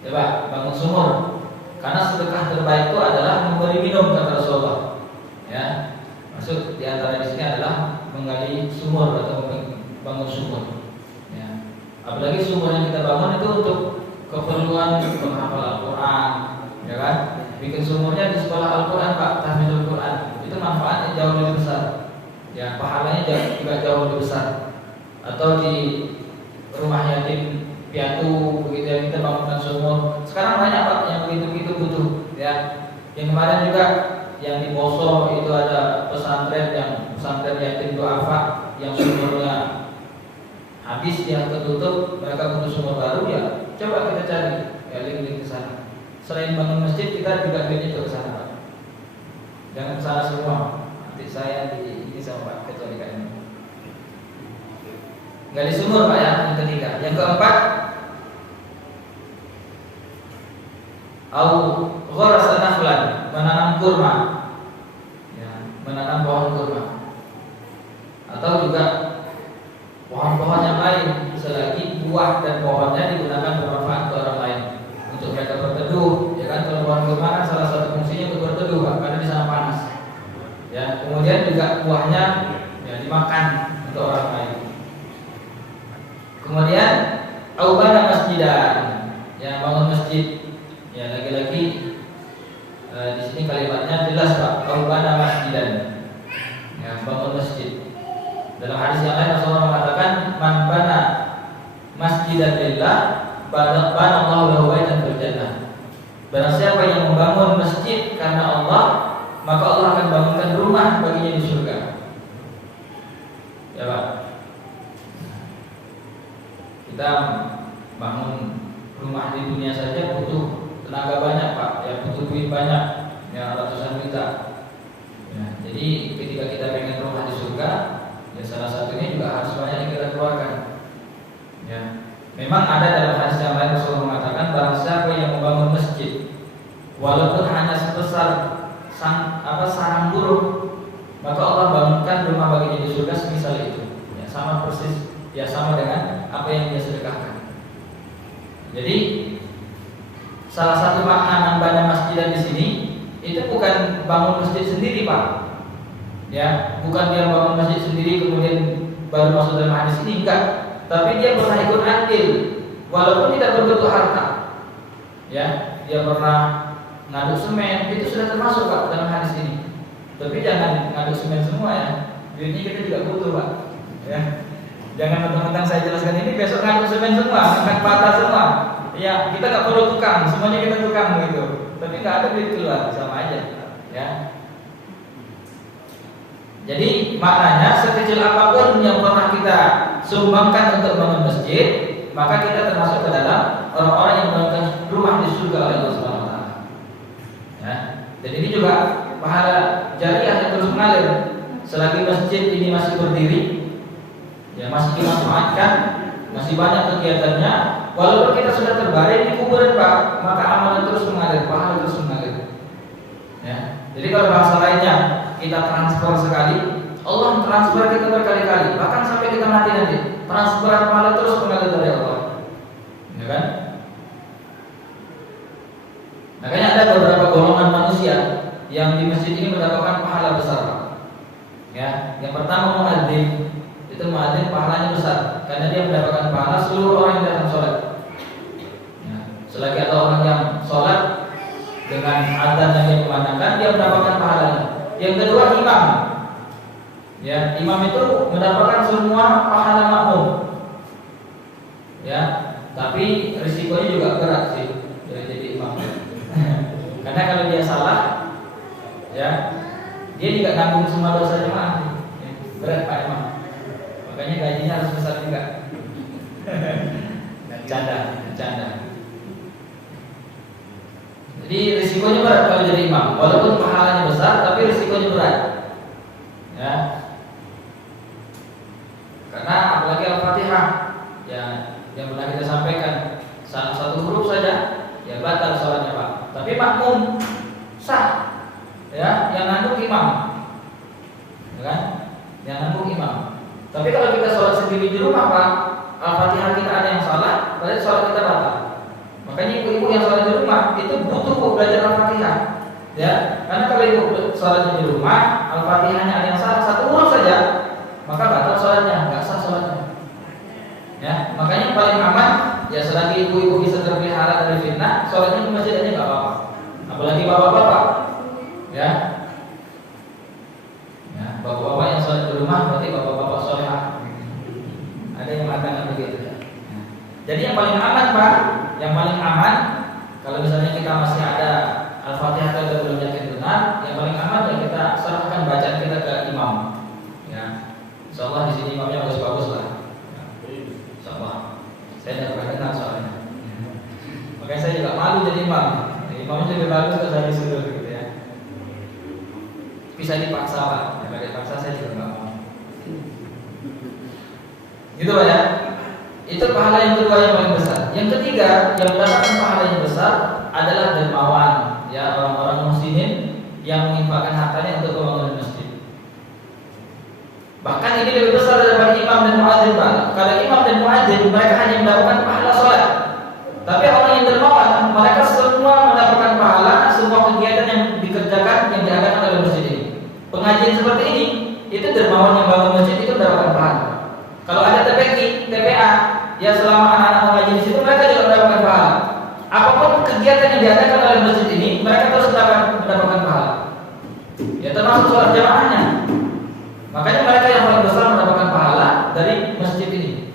Coba bangun sumur. Karena sedekah terbaik itu adalah memberi minum, kata Rasulullah. Ya, maksud di antara di sini adalah menggali sumur atau bangun sumur. Ya. Apalagi sumur yang kita bangun itu untuk keperluan menghafal Al-Quran, ya kan? Bikin sumurnya di sekolah Al-Quran, Pak, tahfidz Al-Quran. Itu manfaatnya jauh lebih besar. Ya, pahalanya juga jauh lebih besar. Atau di rumah yatim piatu begitu ya, kita bangunkan sumur. Sekarang banyak pak yang begitu butuh ya. Yang kemarin juga yang di Poso itu ada pesantren yatim duafa yang sumurnya habis, yang tertutup, mereka butuh sumur baru ya. Coba kita cari ya link ke sana. Selain bangun masjid, kita juga duitnya ke sana pak. Jangan ke sana semua. Nanti saya ini sama pak kecuali kalian. Gali sumur pak ya, yang ketiga. Yang keempat, au gharasa nakhlan, menanam kurma, ya, menanam pohon kurma, atau juga pohon-pohon yang lain, selagi buah dan pohonnya digunakan bermanfaat untuk orang lain, untuk mereka berteduh, ya kan? Kalau pohon kurma kan salah satu fungsinya untuk berteduh, Pak, karena di sana panas. Ya, kemudian juga buahnya ya dimakan untuk orang lain. Kemudian aubana masjidan, yang bangun masjid. Ya, lagi-lagi di sini kalimatnya jelas, Pak, aubana masjidan, ya, bangun masjid. Dalam hadis yang lain Rasulullah mengatakan, man bana masjidan lillah bana Allahu lahu baitan fil jannah. Barang siapa yang membangun masjid karena Allah, maka Allah akan bangunkan rumah baginya di surga. Ya, Pak. Kita bangun rumah di dunia saja butuh tenaga banyak, Pak. Ya, butuh duit banyak, ya, ratusan juta. Ya, jadi ketika kita pengen rumah di surga, ya salah satunya juga harus banyak yang kita keluarkan. Ya, memang ada dalam hadis yang lain Rasulullah mengatakan, barang siapa yang membangun masjid, walaupun hanya sebesar sarang burung, maka Allah bangunkan rumah baginya di surga semisal itu. Ya, sama persis, ya sama dengan apa yang dia sedekahkan. Jadi salah satu makna bangun masjid di sini itu bukan bangun masjid sendiri, Pak. Ya, bukan dia bangun masjid sendiri kemudian baru masuk dalam hadis ini, enggak. Tapi dia pernah ikut andil, walaupun tidak berbentuk harta. Ya, dia pernah ngaduk semen, itu sudah termasuk, Pak, dalam hadis ini. Tapi jangan ngaduk semen semua, ya. Duitnya kita juga butuh, Pak. Ya, jangan mentang-mentang saya jelaskan ini besok ngaduk semen semua, angkat patah semua. Ya, kita nggak perlu tukang, semuanya kita tukang gitu. Tapi nggak ada duit keluar, sama aja. Ya. Jadi maknanya sekecil apapun yang pernah kita sumbangkan untuk bangun masjid, maka kita termasuk ke dalam orang-orang yang membangun rumah di surga oleh Allah Subhanahu wa taala. Ya. Dan ini juga pahala jariah yang terus mengalir selagi masjid ini masih berdiri, ya, masih dimanfaatkan, masih banyak kegiatannya, walaupun kita sudah terbaring di kuburan, Pak, maka amalan terus mengalir, pahala terus mengalir. Ya. Jadi kalau bahasa lainnya, kita transfer sekali, Allah transfer kita berkali-kali, bahkan sampai kita mati nanti, transfer pahala terus mengalir dari Allah. Ya kan? Makanya ada beberapa golongan manusia yang di masjid ini mendapatkan pahala besar. Ya, yang pertama muadzin. Itu muadzin pahalanya besar karena dia mendapatkan pahala seluruh orang yang datang sholat. Ya, selagi ada orang yang sholat dengan adzan yang dia kumandangkan, dia mendapatkan pahalanya. Yang kedua imam. Ya, imam itu mendapatkan semua pahala makmum. Ya, tapi risikonya juga berat sih jadi imam. Karena kalau dia salah, ya, dia juga nanggung semua dosa jemaah. Ya, berat, Pak Imam. Makanya gajinya harus besar juga. Canda. Jadi risikonya berat kalau jadi imam. Walaupun pahalanya besar, tapi risikonya berat. Ya. Karena apalagi Al-Fatihah, ya, yang pernah kita sampaikan, satu huruf saja, ya batal sholatnya, Pak. Tapi makmum sah. Ya, yang nanggung imam. Ya kan? Yang nanggung imam. Tapi kalau kita sholat sendiri di rumah, Pak, Al-Fatihah kita ada yang salah, berarti sholat kita batal. Makanya ibu-ibu yang sholat di rumah itu butuh belajar Al-Fatihah. Ya, karena kalau ibu sholat di rumah, Al-Fatihahnya ada yang salah satu huruf saja, maka batal sholatnya, nggak sah sholatnya. Ya, makanya paling aman, ya selagi ibu-ibu bisa terpelihara dari fitnah, sholatnya di masjid aja nggak apa-apa. Apalagi bapak-bapak, ya, bapak-bapak yang sholat di rumah berarti bapak-bapak sholehah. Ada yang mengatakan begitu. Ya. Jadi yang paling aman, Pak, yang paling aman kalau misalnya kita masih ada Al-Fatihah atau belum yakin benar, yang paling aman ya kita serahkan bacaan kita ke imam. Ya, insyaallah di sini imamnya bagus-bagus lah. Ya. Insyaallah. Saya tidak pernah kenal soalnya. Makanya saya juga malu jadi imam. Imamnya lebih bagus kalau saya disuruh gitu ya. Bisa dipaksa, Pak. Kalau dipaksa saya juga nggak mau. Gitu, Pak, ya. Itu pahala yang kedua yang paling besar. Yang ketiga yang mendapatkan pahala yang besar adalah dermawan, ya, orang-orang muslimin yang menginfakkan hartanya untuk pembangunan masjid. Bahkan ini lebih besar daripada imam dan muadzin, Pak. Kalau imam dan muadzin mereka hanya mendapatkan pahala sholat, tapi orang yang dermawan mereka semua mendapatkan pahala semua kegiatan yang dikerjakan yang diadakan oleh masjid ini. Pengajian seperti ini itu dermawan yang bangun masjid itu mendapatkan pahala. Kalau ada TPI, TPA, ya selama anak-anak mengaji di situ mereka juga mendapatkan pahala. Apapun kegiatan yang diadakan oleh masjid ini, mereka terus mendapatkan pahala. Ya termasuk sholat jamaahnya. Makanya mereka yang paling besar mendapatkan pahala dari masjid ini.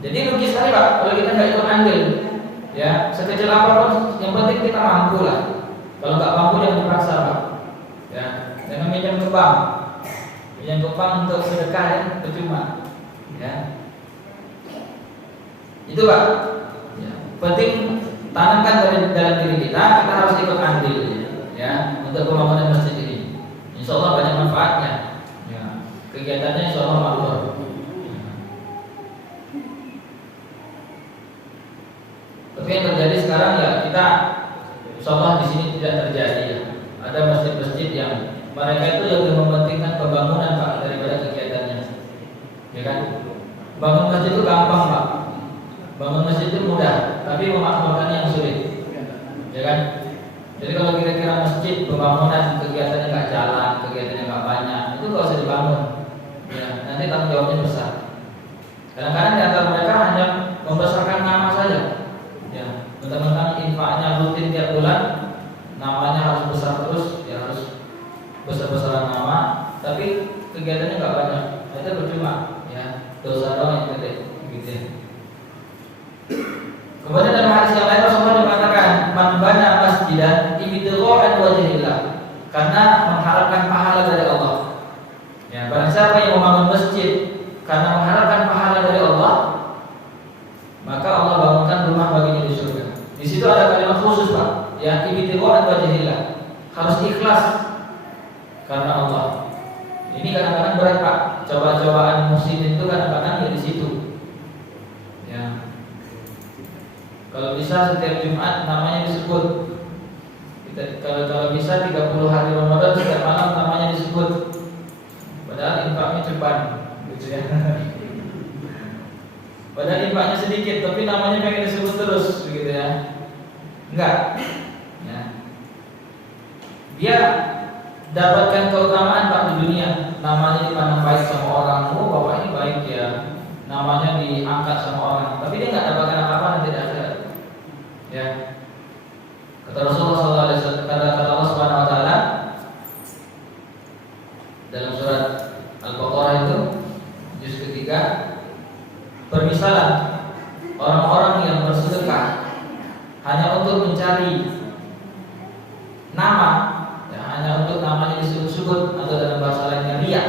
Jadi rugi sekali, Pak, kalau kita nggak ikut andil. Ya sekecil apapun, yang penting kita mampu lah. Kalau nggak mampu jangan dipaksa, Pak. Ya jangan minjem ke bank. Minjem ke bank untuk sedekah ya percuma. Ya itu, Pak. Ya, penting tanamkan dalam diri kita harus ikut andil ya untuk pembangunan masjid ini. Insya Allah banyak manfaatnya. Ya, kegiatannya insya Allah makmur. Ya. Tapi yang terjadi sekarang ya kita insya Allah di sini tidak terjadi. Ya. Ada masjid-masjid yang mereka itu lebih mementingkan pembangunan, Pak, daripada kegiatannya. Ya kan? Bangun masjid itu gampang, Pak. Bangun masjid itu mudah, tapi memakmurkannya yang sulit. Ya kan? Jadi kalau kira-kira masjid pembangunan kegiatannya nggak jalan, kegiatannya nggak banyak, itu nggak usah dibangun. Ya, nanti tanggung jawabnya besar. Kadang-kadang di antara mereka hanya membesarkan nama saja. Ya, mentang-mentang infaknya rutin tiap bulan, namanya harus besar terus, ya harus besar-besaran nama, tapi kegiatannya nggak banyak. Itu percuma. Ya, dosa doang yang gede, gitu. Kemudian dalam hadis yang lain Rasulullah mengatakan, "Man bana masjidan ibtighaan wajhillah," karena mengharapkan pahala dari Allah. Ya, barang siapa yang membangun masjid karena mengharapkan pahala dari Allah, maka Allah bangunkan rumah baginya di surga. Di situ ada kalimat khusus, Pak. Ya, ibtighaan wajhillah. Harus ikhlas karena Allah. Ini kadang-kadang berat, Pak. Coba-cobaan muslim itu kadang-kadang ya di situ. Ya. Kalau bisa setiap Jumat namanya disebut. Kalau bisa 30 hari Ramadan setiap malam namanya disebut. Padahal infaknya cepat, gitu ya. Padahal infaknya sedikit, tapi namanya pengen disebut terus, begitu ya. Enggak. Ya. Dia dapatkan keutamaan, Pak, di dunia. Namanya dipandang baik sama orang. Oh, bapak ini baik ya. Namanya diangkat sama orang. Tapi dia nggak dapatkan apa-apa nanti di akhirat. Ya, kata Rasulullah SAW, kata Allah Subhanahu Wa Taala dalam surat Al-Baqarah itu juz ketiga, permisalan orang-orang yang bersedekah hanya untuk mencari nama, ya, hanya untuk namanya disebut-sebut atau dalam bahasa lainnya riya.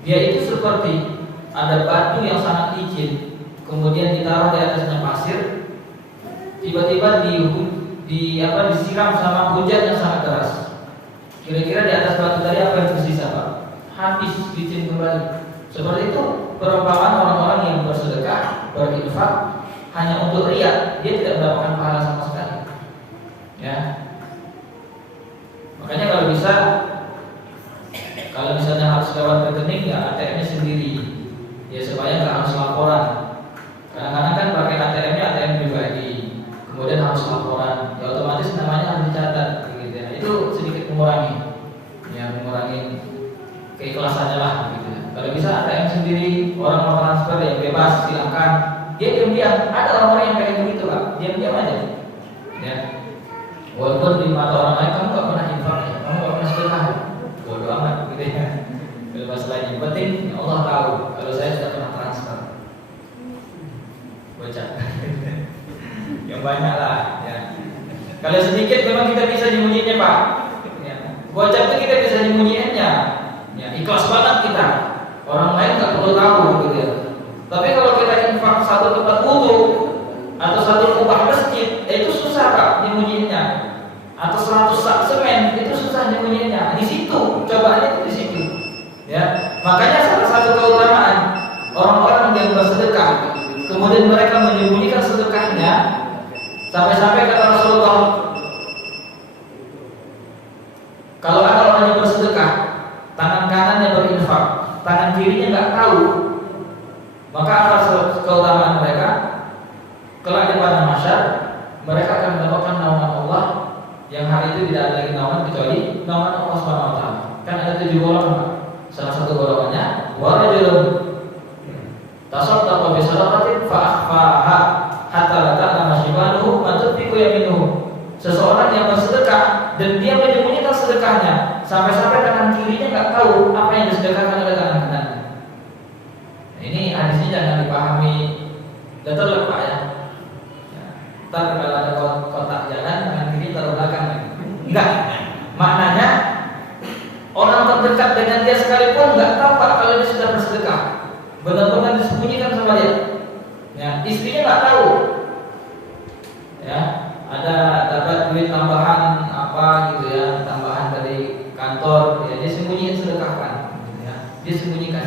Dia itu seperti ada batu yang sangat licin, kemudian ditaruh di atasnya pasir. Tiba-tiba disiram sama hujan yang sangat deras. Kira-kira di atas batu tadi apa yang tersisa, Pak? Habis licin kembali. Seperti itu perumpamaan orang-orang yang bersedekah, berinfak hanya untuk riya, dia tidak mendapatkan pahala sama sekali. Ya. Makanya kalau misalnya harus lewat rekening, ya ATM-nya sendiri. Ya supaya nggak harus laporan. Kadang-kadang kan pakai ATM-nya ATM pribadi. Kemudian harus laporan, ya otomatis namanya harus dicatat, gitu ya. Itu sedikit mengurangi keikhlasannya lah, gitu ya. Kalau bisa ATM sendiri, orang mau transfer ya bebas, silakan. Dia diam-diam, ada orang-orang yang kayak begitu, Pak, diam-diam aja. Ya, walaupun di mata orang lain kamu nggak pernah infak, ya, kamu nggak pernah sedekah, bodoh amat, gitu ya. Kalau masalah yang penting, ya Allah tahu kalau saya sudah pernah transfer. Bocah. Yang banyak lah, ya. Kalau sedikit memang kita bisa nyembunyiinnya, Pak. Ya. Bocah itu kita bisa nyembunyiinnya. Ya, ikhlas banget kita. Orang lain nggak perlu tahu, gitu ya. Tapi kalau kita infak satu tempat wudu atau satu kubah masjid, itu susah, Pak, nyembunyiinnya. Atau 100 sak semen, itu susah nyembunyiinnya. Di situ, cobaannya itu di situ. Ya, makanya salah satu keutamaan orang-orang yang bersedekah, kemudian mereka menyembunyikan sedekahnya. Sampai-sampai kata Rasulullah, Kalau ada orang yang bersedekah, tangan kanannya berinfak, tangan kirinya nggak tahu, maka apa keutamaan mereka? Kelak di padang mahsyar, mereka akan mendapatkan naungan Allah yang hari itu tidak ada lagi naungan kecuali naungan Allah Subhanahu wa taala. Kan ada 7 golongan. Salah satu golongannya warajulun tasaddaqa bi sadaqatin fa akhfaha hatta la ta'lama shimaluhu ma tunfiqu yaminuhu. Seseorang yang bersedekah dan dia menyembunyikan sedekahnya sampai-sampai tangan kirinya nggak tahu apa yang disedekahkan oleh tangan kanan. Ini hadisnya jangan dipahami letter Pak ya. Ntar kalau ada kotak jalan tangan kiri taruh belakang. Enggak. Maknanya orang terdekat dengan dia sekalipun nggak tahu Pak kalau dia sudah bersedekah. Benar-benar disembunyikan sama dia. Ya, istrinya nggak tahu. Ya, ada dapat duit tambahan apa gitu ya, tambahan dari kantor, ya dia sembunyikan sedekahkan, gitu ya. Dia sembunyikan.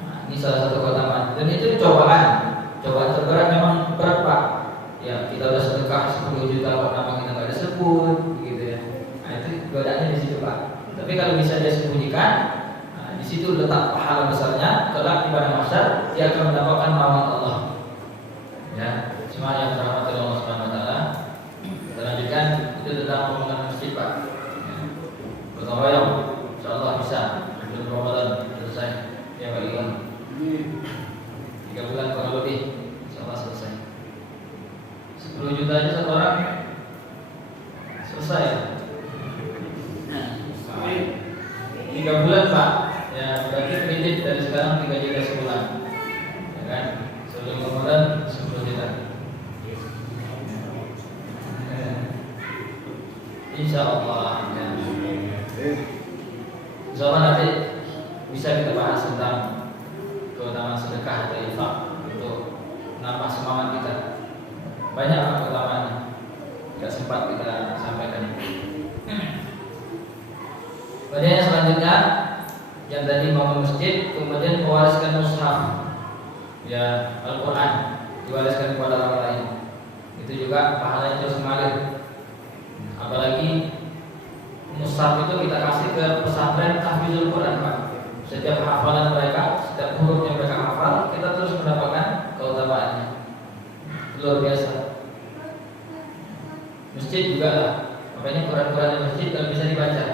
Nah, ini salah satu keutamaan. Dan itu cobaan terberat, memang berat Pak. Ya kita udah sedekah 10 juta kok nama kita nggak disebut, gitu ya. Nah itu godaannya di situ Pak. Tapi kalau bisa dia sembunyikan, nah, di situ letak pahala besarnya. Kelak di padang mahsyar dia akan mendapatkan naungan Allah. Ya, semua yang dirahmati Allah Subhanahu wa taala. Kita lanjutkan itu tentang pembangunan masjid Pak. Ya. Gotong royong, insyaallah bisa sebelum Ramadan selesai. Ya Pak Iwan. 3 bulan kurang lebih, insyaallah selesai. 10 juta aja satu orang selesai. 3 bulan Pak. Ya berarti kredit dari sekarang 3 juta sebulan. Ya kan? Sebelum Ramadan 10 juta. Insyaallah ya. Insyaallah nanti bisa kita bahas tentang keutamaan sedekah atau infak untuk nambah semangat kita. Banyak keutamaannya, tidak sempat kita sampaikan. Kemudian selanjutnya yang tadi bangun masjid, kemudian mewariskan mushaf, ya Al-Quran diwariskan kepada orang lain. Itu juga pahalanya terus mengalir. Apalagi mushaf itu kita kasih ke pesantren tahfizul Quran Pak. Setiap hafalan mereka, setiap huruf yang mereka hafal, kita terus mendapatkan keutamaannya. Luar biasa. Masjid juga lah. Makanya Quran-Quran di masjid kalau bisa dibaca.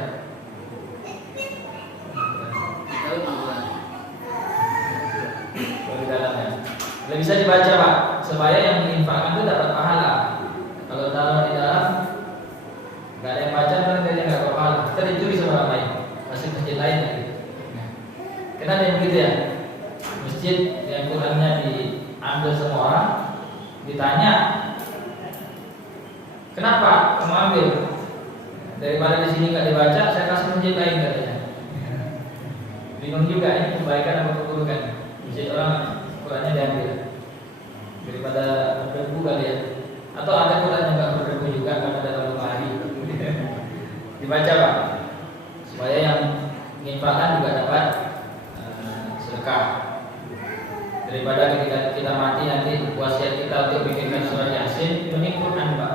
Di dalamnya. Kalau bisa dibaca Pak, supaya yang diinfakkan itu dapat pahala. Kalau taruh di dalam, nggak ada yang baca, nanti dia nggak dapat pahala. Kita dicuri sama orang lain, masih masjid lain lagi. Kenapa yang begitu ya? Masjid yang Qurannya diambil semua orang, ditanya, kenapa kamu ambil? Daripada di sini nggak dibaca, saya kasih masjid lain katanya. Bingung juga ini kebaikan atau keburukan. Masjid orang Qurannya diambil daripada berdebu kali ya. Atau ada Quran yang nggak berdebu juga karena dalam lemari. Dibaca Pak, supaya yang menginfakkan juga dapat sedekah. Daripada ketika kita mati nanti wasiat kita untuk bikinkan surat Yasin, mending Quran Pak.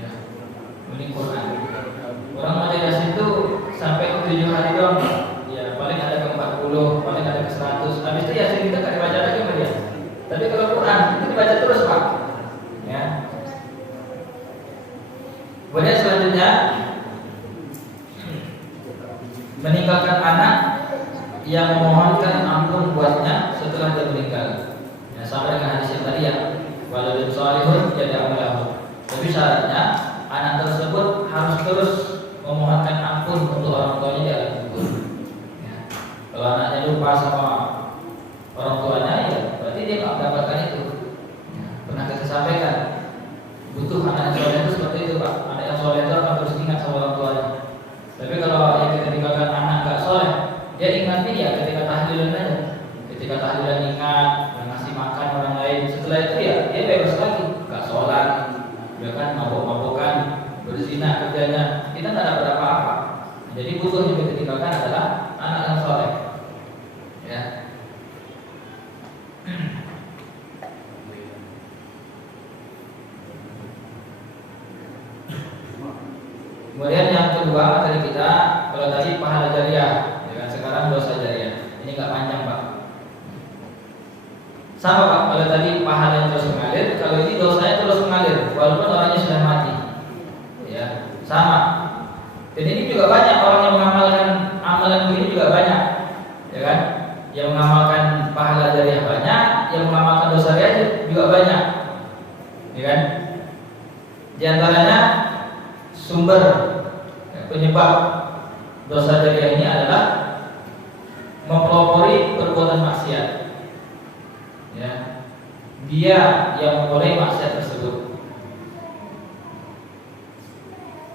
Ya, mending Quran. Orang baca Yasin itu sampai 7 hari doang. Ya, paling ada ke 40, paling ada ke 100. Habis itu Yasin kita nggak dibaca lagi sama dia. Tapi kalau Quran itu dibaca terus Pak. Ya. Kemudian selanjutnya meninggalkan anak yang memohonkan ampun buatnya setelah dia meninggal. Ya, sama dengan hadis yang tadi ya. Waladun shalihun yad'u lahu. Tapi syaratnya anak tersebut harus terus memohonkan ampun untuk orang tuanya di alam kubur. Ya. Kalau anaknya lupa sama orang tuanya, ya berarti dia nggak mendapatkan itu. Ya. Pernah kita sampaikan, butuh anak yang soleh itu seperti itu Pak. Anak yang soleh itu akan terus ingat sama orang tuanya. Tapi kalau yang kita tinggalkan anak nggak soleh, dia ingatnya ya ketika tahlilan aja. Ketika tahlilan ingat, ngasih makan orang lain. Setelah itu ya dia bebas lagi, nggak sholat, dia kan mabok-mabokan, berzina kerjanya. Kita nggak dapat apa-apa. Jadi butuh yang kita tinggalkan adalah anak yang soleh. Ya. Kemudian yang yang kedua materi kita, kalau tadi pahala jariah, ya kan? Sekarang dosa jariah. Ini nggak panjang Pak. Sama Pak, kalau tadi pahalanya terus mengalir, kalau ini dosanya terus mengalir, walaupun orangnya sudah mati. Ya, sama. Dan ini juga banyak orang yang mengamalkan amalan begini juga banyak, ya kan? Yang mengamalkan pahala jariah banyak, yang mengamalkan dosa jariah juga banyak, ya kan? Di antaranya sumber penyebab dosa jariah ini adalah mempelopori perbuatan maksiat. Ya, dia yang memulai maksiat tersebut.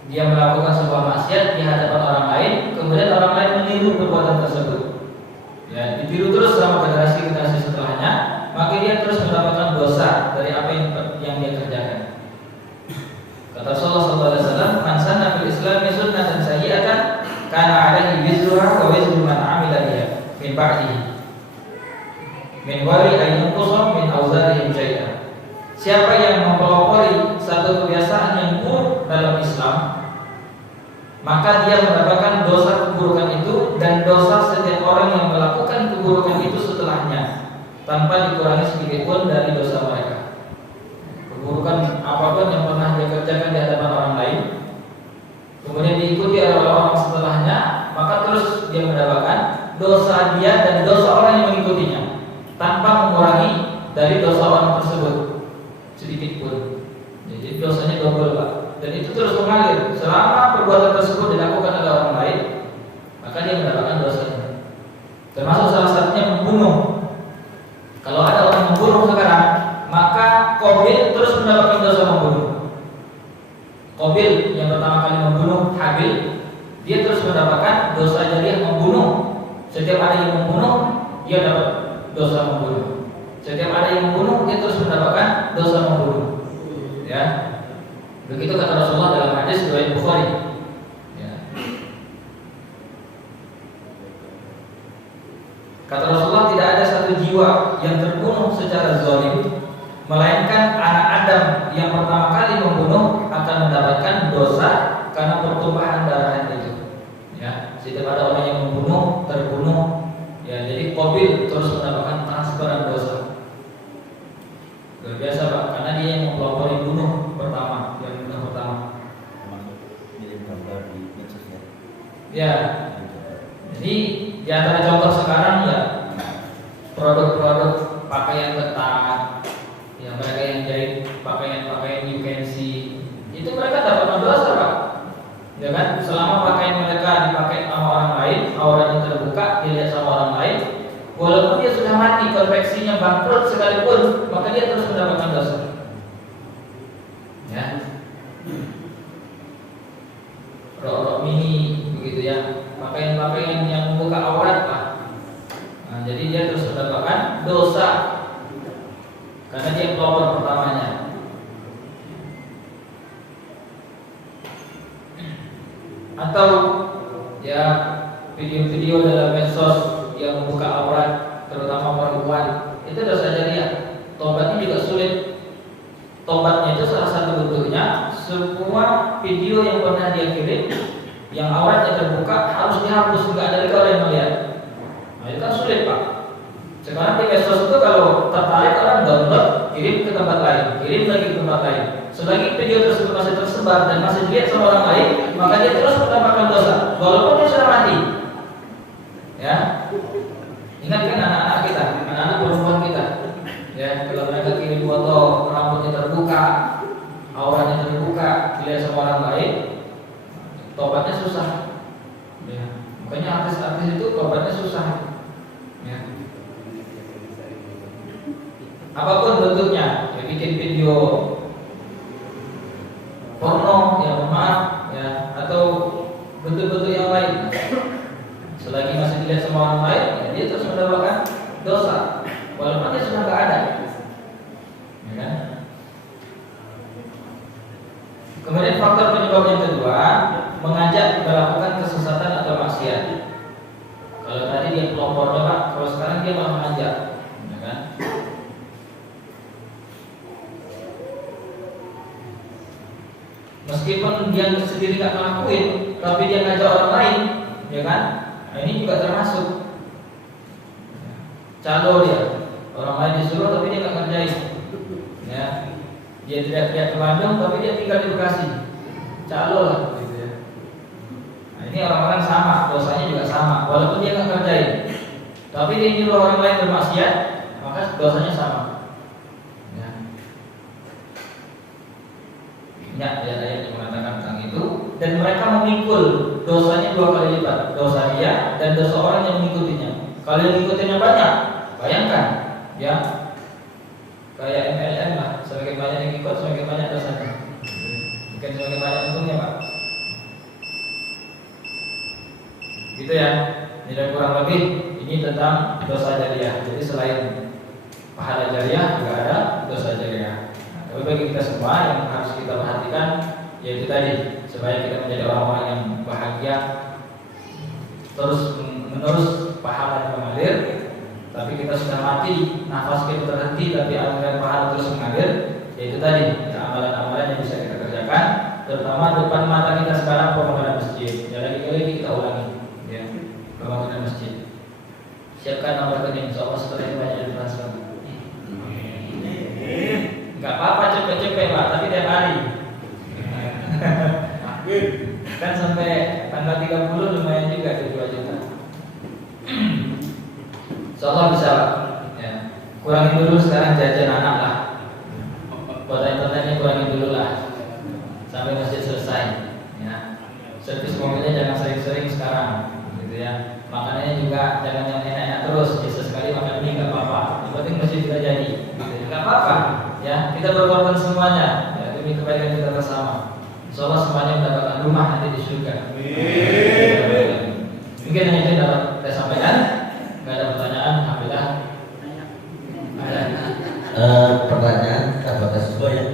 Dia melakukan sebuah maksiat di hadapan orang lain, kemudian orang lain meniru perbuatan tersebut. Ya, ditiru terus selama generasi setelahnya, maka dia terus mendapatkan dosa dari apa yang dia kerjakan. Kata Rasulullah SAW, "Man sanna fil Islami sunnatan sayyi'atan kana 'alaihi wizruha wa wizru man 'amila biha min ba'dihi. Min wari ay yanqusa min awzarihim syai'an." Siapa yang mempelopori satu kebiasaan yang buruk dalam Islam, maka dia mendapatkan dosa keburukan itu dan dosa setiap orang yang melakukan keburukan itu setelahnya, tanpa dikurangi sedikit pun dari dosa mereka. Keburukan apapun yang pernah dia kerjakan di hadapan orang lain, kemudian diikuti oleh orang setelahnya, maka terus dia mendapatkan dosa dia dan dosa orang yang mengikutinya, tanpa mengurangi dari dosa orang tersebut sedikit pun. Jadi dosanya double Pak. Dan itu terus mengalir selama perbuatan tersebut dilakukan oleh orang lain, maka dia mendapatkan dosanya. Termasuk salah satunya membunuh. Kalau ada orang membunuh sekarang, maka Qabil terus mendapatkan dosa membunuh. Qabil yang pertama kali membunuh Habil, dia terus mendapatkan dosa jariah membunuh. Setiap ada yang membunuh, dia dapat dosa membunuh. Setiap ada yang membunuh, dia terus mendapatkan dosa membunuh. Ya, begitu kata Rasulullah dalam hadis riwayat Bukhari. Ya. Kata Rasulullah, tidak ada satu jiwa yang terbunuh secara zalim, melainkan anak Adam yang pertama kali membunuh akan mendapatkan dosa karena pertumpahan darah itu. Ya, setiap ada orang yang membunuh, terbunuh. Ya, jadi Qabil terus mendapatkan transferan dosa. Luar biasa Pak, karena dia yang mempelopori bunuh pertama, yang bunuh pertama. Termasuk mirip gambar di medsos ya. Ya, jadi di antara contoh sekarang ya produk-produk pakaian ketat, yang mereka yang jahit pakaian-pakaian you can see, itu mereka dapat dosa Pak. Ya kan, selama pakaian mereka dipakai sama orang lain, auratnya terbuka, dilihat sama orang lain, walaupun dia sudah mati, konveksinya bangkrut sekalipun, maka dia terus mendapatkan dosa. Ya, rok-rok mini begitu ya, pakaian-pakaian yang membuka aurat Pak. Nah, jadi dia terus mendapatkan dosa karena dia pelopor pertamanya. Atau ya video-video dalam medsos yang membuka aurat, terutama perempuan, itu dosa jariah. Tobatnya juga sulit. Tobatnya itu salah satu bentuknya, semua video yang pernah dia kirim yang auratnya terbuka harus dihapus, nggak ada lagi orang yang melihat. Nah, itu kan sulit Pak. Sekarang di medsos itu kalau tertarik orang download, kirim ke tempat lain, kirim lagi ke tempat lain. Selagi video tersebut masih tersebar dan masih dilihat sama orang lain, maka dia terus mendapatkan dosa, walaupun dia sudah mati. Ya, ingatkan anak-anak kita, anak-anak perempuan kita. Ya, kalau mereka kirim foto rambutnya terbuka, auratnya terbuka, dilihat sama orang lain, tobatnya susah. Ya, makanya artis-artis itu tobatnya susah. Ya. Apapun bentuknya, ya, bikin video porno, ya maaf, ya, atau bentuk-bentuk yang lain. Selagi masih dilihat sama orang lain, ya, dia terus mendapatkan dosa, walaupun dia sudah nggak ada. Ya kan? Kemudian faktor penyebab yang kedua, mengajak melakukan kesesatan atau maksiat. Kalau tadi dia pelopornya Pak, kalau sekarang dia malah mengajak, ya kan? Meskipun dia sendiri nggak ngelakuin, tapi dia ngajak orang lain, ya kan? Nah, ini juga termasuk calo dia. Orang lain disuruh tapi dia nggak kerjain. Ya, dia tidak ke Bandung tapi dia tinggal di Bekasi. Calo lah, gitu ya. Nah, ini orang-orang sama, dosanya juga sama, walaupun dia nggak kerjain. Tapi dia nyuruh orang lain bermaksiat, maka dosanya sama. Ya, ayat-ayat yang mengatakan tentang itu, dan mereka memikul dosanya 2 kali lipat, dosa dia dan dosa orang yang mengikutinya. Kalau yang mengikutinya banyak, bayangkan, ya, kayak MLM lah, semakin banyak yang ikut, semakin banyak dosanya. Bukan semakin banyak untungnya, Pak. Gitu ya. Tidak kurang lebih ini tentang dosa jariah. Jadi selain pahala jariah juga ada dosa jariah. Tapi bagi kita semua yang harus kita perhatikan yaitu tadi, supaya kita menjadi orang-orang yang bahagia, terus menerus pahala yang mengalir. Tapi kita sudah mati, nafas kita terhenti, tapi aliran pahala terus mengalir. Yaitu tadi, amalan-amalan yang bisa kita kerjakan, terutama depan mata kita sekarang pembangunan masjid. Ya, lagi-lagi kita ulangi, ya, pembangunan masjid. Siapkan nomor rekening, insyaallah setelah itu banyak ditransfer. Gak apa-apa cepet-cepet Pak, tapi tiap hari. Kan sampai tanggal 30 lumayan juga di 2 juta. Insyaallah bisa Pak. Ya. Kurangin dulu sekarang jajan anak lah. Konten-kontennya kurangin dulu lah sampai masjid selesai. Ya. Servis mobilnya jangan sering-sering sekarang, gitu ya. Makanannya juga jangan yang enak-enak terus. Ya, sesekali makan mie nggak apa-apa. Yang penting masjid kita jadi. Gitu. Nggak apa-apa. Ya, kita berkorban semuanya ya, demi kebaikan kita bersama. Insyaallah semuanya mendapatkan rumah nanti di surga. Mungkin hanya itu yang dapat saya sampaikan. Nggak ada pertanyaan, alhamdulillah. Pertanyaan apakah sesuai ya?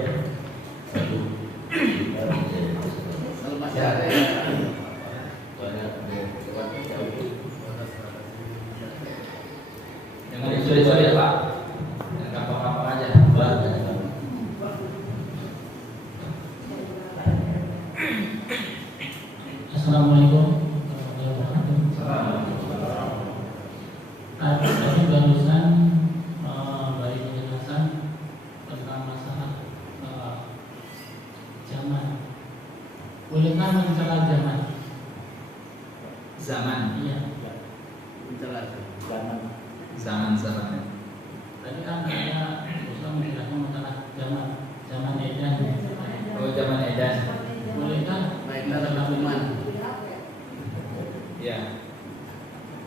Kalau masih ada ya. Jangan disulit-sulit Pak. Jangan gampang-gampang aja. Assalamualaikum warahmatullahi wabarakatuh. Tadi barusan bagi penjelasan tentang masalah zaman. Bolehkah mencela zaman? Zaman. Iya. Menjelaskan. Zaman. Tadi kan ada Ustaz menjelaskan masalah zaman edan. Oh, zaman edan. Bolehkah Baiklah teman-teman. Ya.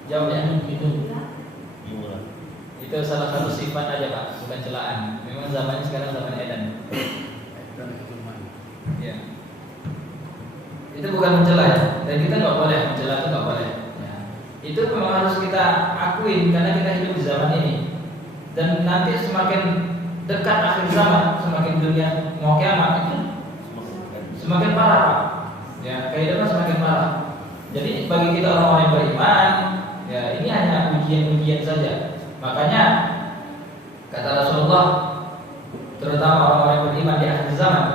Jawabnya begitu? itu salah satu sifat aja Pak, bukan celaan. Memang zamannya sekarang zaman edan. Dan teman. Ya. Itu bukan mencela ya. Dan kita nggak boleh mencela, itu nggak boleh. Ya. Itu memang harus kita akuin karena kita hidup di zaman ini. Dan nanti semakin dekat akhir zaman, semakin dunia mau kiamat itu semakin parah Pak. Ya, kehidupan semakin parah. Jadi bagi kita orang-orang yang beriman, ya ini hanya ujian-ujian saja. Makanya kata Rasulullah, terutama orang-orang yang beriman di akhir zaman,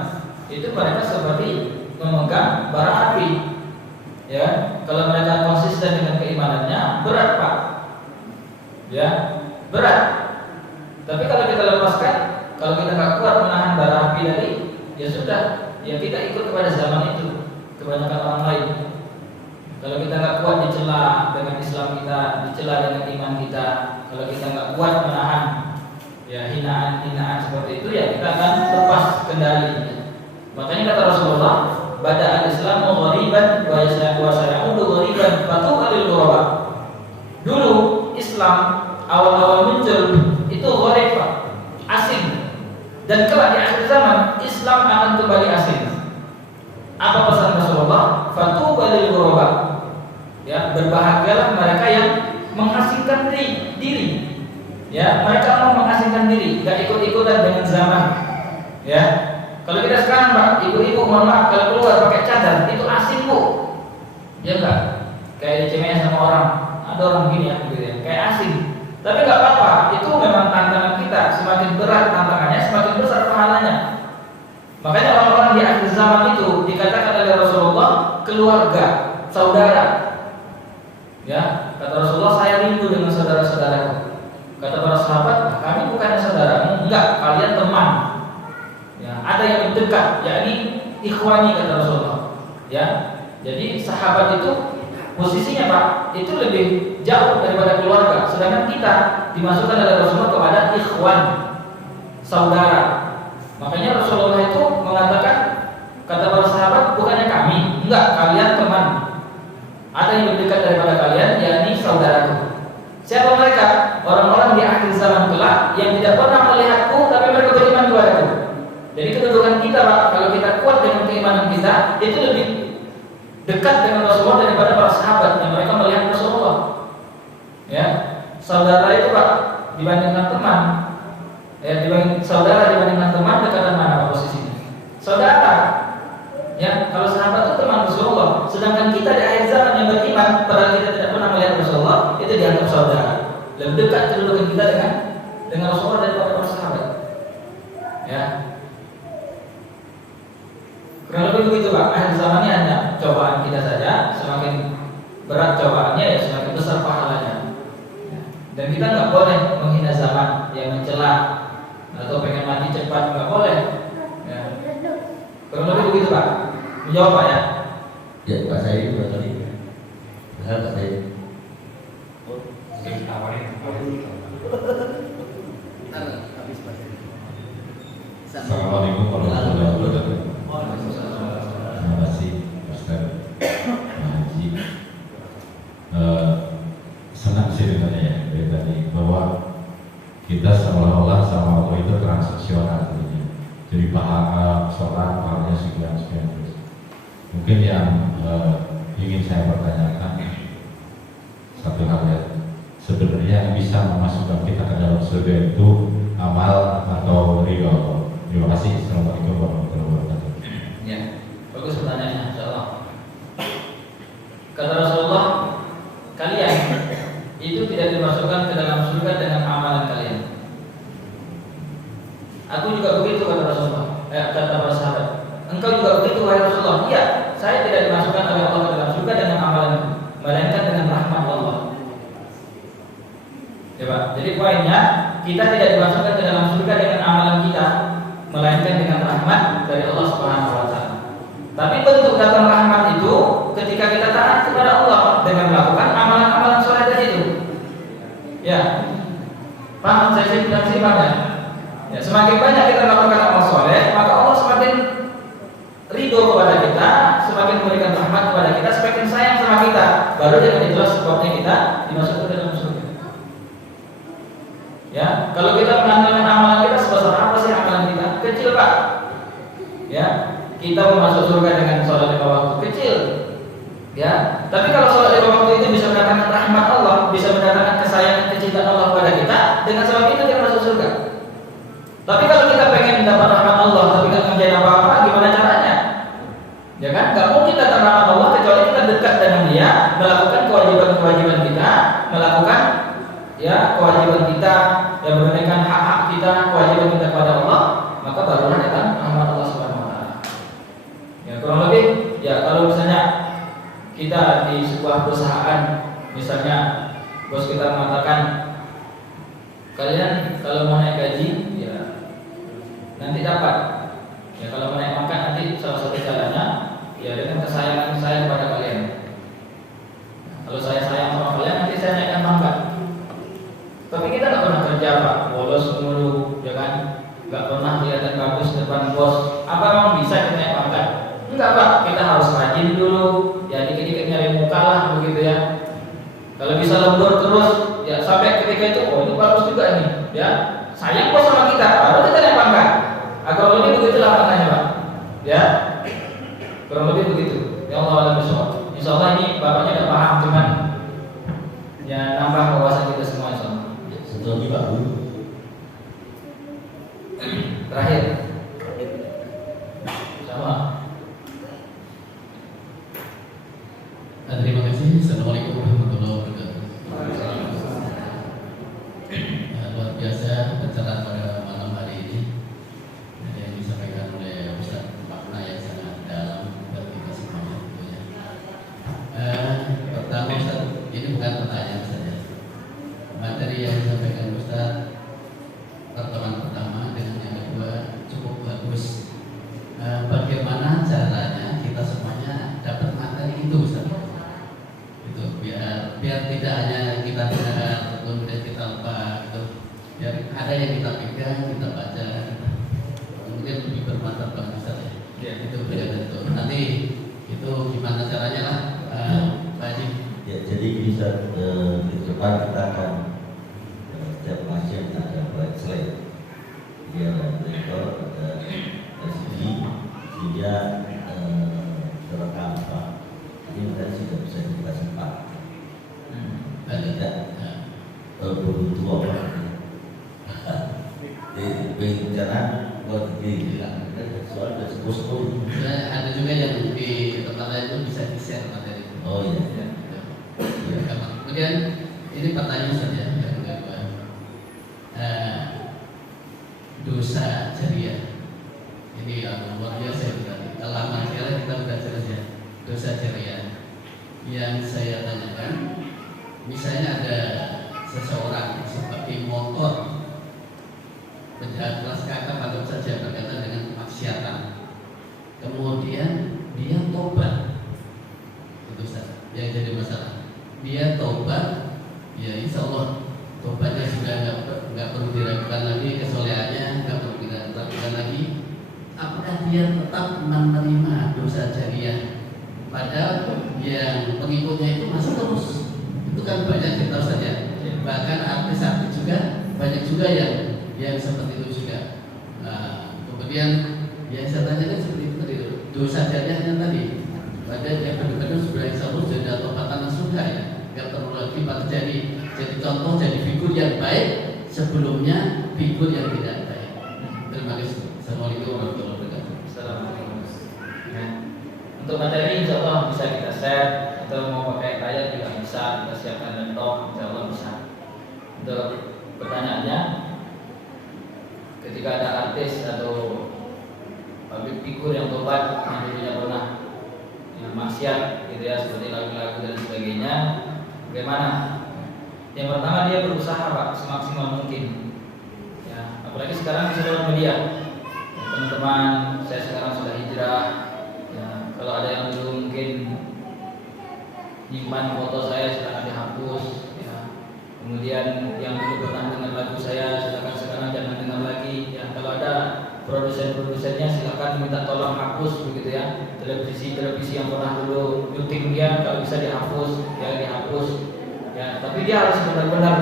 itu mereka seperti memegang bara api. Ya, kalau mereka konsisten dengan keimanannya, berat Pak. Ya, berat. Tapi kalau kita lepaskan, kalau kita nggak kuat menahan bara api tadi, ya sudah, ya kita ikut kepada zaman itu. Kebanyakan orang lain. Kalau kita nggak kuat dicela dengan Islam kita, dicela dengan iman kita, kalau kita nggak kuat menahan ya hinaan-hinaan seperti itu, ya kita akan lepas kendali. Makanya kata Rasulullah, bada al-Islam ghariban wa sayaudu ghariban fatu'alil ghuraba. Dulu Islam awal-awal muncul itu gharib, asing. Dan kelak di akhir zaman Islam akan kembali asing. Apa pesan Rasulullah? Fatu'alil ghuraba. Ya, berbahagialah mereka yang mengasingkan diri. Ya, mereka mau mengasingkan diri, enggak ikut-ikutan dengan zaman. Ya. Kalau kita sekarang Pak, ibu-ibu mohon maaf kalau keluar pakai cadar, itu asing Bu. Ya enggak? Kayak dicemehin sama orang. Ada orang gini ya, gitu ya. Kayak asing. Tapi enggak apa-apa, itu memang tantangan kita. Semakin berat tantangannya, semakin besar pahalanya. Makanya orang-orang di akhir zaman itu dikatakan oleh Rasulullah keluarga, saudara. Ya, kata Rasulullah, saya rindu dengan saudara-saudaraku. Kata para sahabat, kami bukannya saudaramu, enggak, kalian teman. Ya, ada yang lebih dekat, yakni ikhwani, kata Rasulullah. Ya, jadi sahabat itu posisinya Pak, itu lebih jauh daripada keluarga. Sedangkan kita dimasukkan oleh Rasulullah kepada ikhwan, saudara. Makanya Rasulullah itu mengatakan, kata para sahabat, bukannya kami, enggak, kalian teman. Ada yang lebih dekat daripada kalian, yakni saudaraku. Siapa mereka? Orang-orang di akhir zaman kelak yang tidak pernah melihatku, tapi mereka beriman kepadaku. Jadi kedudukan kita Pak, kalau kita kuat dengan keimanan kita, itu lebih dekat dengan Rasulullah daripada para sahabat yang mereka melihat Rasulullah. Ya, saudara itu Pak dibandingkan teman. Ya, saudara dibandingkan teman, dekatan mana Pak posisinya? Saudara. Ya, kalau sahabat itu teman Rasulullah, sedangkan kita di akhir zaman yang beriman, padahal kita tidak pernah melihat Rasulullah, itu dianggap saudara. Lebih dekat kedudukan kita dengan Rasulullah daripada para sahabat. Ya. Kurang lebih begitu Pak. Akhir zaman ini hanya cobaan kita saja, semakin berat cobaannya ya semakin besar pahalanya. Ya. Dan kita nggak boleh menghina zaman yang mencela atau pengen mati cepat, nggak boleh. Ya. Kurang lebih begitu Pak. Menjawab Pak ya? Ya Pak saya itu tadi. Benar Pak saya. Habis bahasa. Assalamualaikum warahmatullahi wabarakatuh. Terima kasih Ustaz Haji. Senang sih dengannya ya dari tadi bahwa kita seolah-olah sama Allah itu transaksional artinya. Jadi pahala sholat pahalanya sekian terus. Mungkin yang ingin saya pertanyakan satu hal ya, sebenarnya yang bisa memasukkan kita ke dalam surga itu amal atau ridho Allah. Terima kasih. Assalamualaikum warahmatullahi wabarakatuh. Ya, bagus pertanyaannya, insyaallah. Kata Rasulullah, kalian itu tidak dimasukkan ke dalam surga dengan amalan kalian. Aku juga begitu kata Rasulullah. Kata para sahabat, engkau juga begitu wahai Rasulullah. Iya, saya tidak dimasukkan oleh Allah ke dalam surga dengan amalan, melainkan dengan rahmat Allah. Ya Pak. Jadi poinnya, kita tidak dimasukkan ke dalam surga dengan amalan kita, melainkan dengan rahmat dari Allah Subhanahu wa taala. Tapi bentuk datang rahmat itu ketika kita taat kepada Allah dengan melakukan amalan-amalan soleh tadi itu. Ya. Paham saya bilang sih Pak? Ya, semakin banyak kita melakukan amal soleh, maka Allah semakin ridho kepada kita, semakin memberikan rahmat kepada kita, semakin sayang sama kita. Baru dengan itulah sebabnya kita dimasukkan ke dalam surga. Ya, kalau kita mengandalkan amalan kita sebesar apa sih amalan kita? Kecil Pak. Ya, kita mau masuk surga dengan sholat 5 waktu kecil. Ya, tapi kalau sholat 5 waktu itu bisa mendatangkan rahmat Allah, bisa mendatangkan kesayangan, kecintaan Allah kepada kita, dengan sebab itu kita masuk surga. Tapi kalau kita pengen dapat rahmat Allah tapi nggak ngerjain apa-apa, gimana caranya? Ya kan, nggak mungkin datang rahmat Allah kecuali kita dekat dengan Dia, melakukan kewajiban-kewajiban kita, melakukan ya kewajiban kita, yang menunaikan hak-hak kita, kewajiban kita kepada Allah, maka barulah datang rahmat Allah Subhanahu Wa Taala. Ya kurang lebih, ya kalau misalnya kita di sebuah perusahaan, misalnya bos kita mengatakan kalian kalau mau naik gaji, ya nanti dapat. Ya kalau mau naik pangkat nanti salah satu caranya ya dengan kesayangan saya kepada kalian. Kalau saya sayang sama kalian, nanti saya naikkan pangkat. Tapi kita nggak pernah kerja Pak, bolos mulu, ya kan? Nggak pernah kelihatan bagus depan bos. Apa memang bisa kita naik pangkat? Enggak Pak, kita harus rajin dulu. Ya dikit-dikit nyari muka lah begitu ya. Kalau bisa lembur terus, ya sampai ketika itu, oh ini bagus juga nih, ya sayang bos sama kita, baru kita naik pangkat. Kurang lebih begitulah maknanya Pak. Ya, kurang lebih begitu. Ya Allah Subhanahu. Insya Allah ini bapaknya udah paham, cuman ya nambah wawasan kita semua. Satu lagi Pak Bu. Terakhir, sama. Terima kasih. Assalamualaikum warahmatullahi wabarakatuh. Luar biasa pencerahan pada malam hari ini yang disampaikan oleh Ustaz ada yang kita pegang, kita baca, kemudian lebih bermanfaat bagi Ustaz ya. Ya. Itu berkaitan itu. Nanti itu gimana caranya lah, Pak Haji. Ya, jadi bisa di depan kita akan setiap pasien ada flight slide, dia ada monitor, ada LCD, sehingga terekam Pak. Ini mereka sudah bisa kita sempat. Dan tidak berbutuh apa. Jadi karena kalau dibilang soal ada sepuh-sepuh. Ada juga yang di tempat lain itu bisa di-share materi. Oh iya. Ya. Kemudian ini pertanyaan saja yang kedua. Dosa jariah. Ini yang luar biasa sekali. Kalau sekarang kita sudah jelas ya. Dosa jariah. Yang saya tanyakan, misalnya ada seseorang seperti motor penjahat kelas kakak atau saja berkaitan dengan kemaksiatan, kemudian dia tobat, itu Ustaz yang jadi masalah. Dia tobat, ya insya Allah tobatnya sudah nggak perlu diragukan lagi, kesolehannya nggak perlu diragukan lagi. Apakah dia tetap menerima dosa jariah? Padahal yang pengikutnya itu masih terus. Itu kan banyak kita saja. Bahkan artis-artis juga banyak juga yang seperti itu juga. Kemudian yang saya tanyakan seperti itu tadi, dosa jariahnya tadi. Padahal yang benar-benar sudah insya Allah sudah tobatan surga ya. Nggak perlu lagi jadi contoh, jadi figur yang baik sebelumnya figur yang tidak baik. Terima kasih. Assalamualaikum warahmatullahi wabarakatuh. Assalamualaikum. Ya. Untuk materi insya Allah bisa kita share. Atau mau pakai layar juga bisa, kita siapkan laptop, insya Allah bisa. Untuk pertanyaannya, ketika ada artis atau public figure yang tobat yang dulunya pernah yang maksiat gitu ya, seperti lagu-lagu dan sebagainya, bagaimana? Yang pertama dia berusaha Pak semaksimal mungkin ya, apalagi sekarang di sosial media ya, teman-teman saya sekarang sudah hijrah ya, kalau ada yang dulu mungkin nyimpan foto saya silakan dihapus ya. Kemudian yang dulu pernah dengar lagu saya silakan sekarang jangan dengar lagi ya. Kalau ada produsen-produsennya silakan minta tolong hapus begitu ya. Televisi yang pernah dulu syuting dia kalau bisa dihapus ya, dihapus ya. Tapi dia harus benar-benar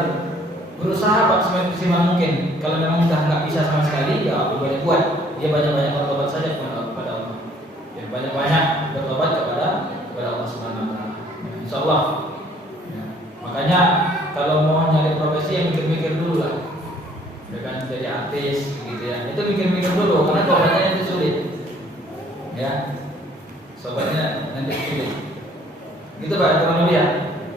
berusaha Pak semaksimal mungkin. Kalau memang sudah nggak bisa sama sekali ya boleh buat dia banyak-banyak bertobat saja kepada Allah ya, banyak-banyak bertobat kepada Allah Subhanahu wa taala. Insya Allah ya. Makanya kalau mau nyari profesi yang mikir-mikir dulu lah ya kan, jadi artis gitu ya, itu mikir-mikir dulu karena tobatnya itu sulit ya, sobatnya nanti sulit gitu Pak teman-teman ya.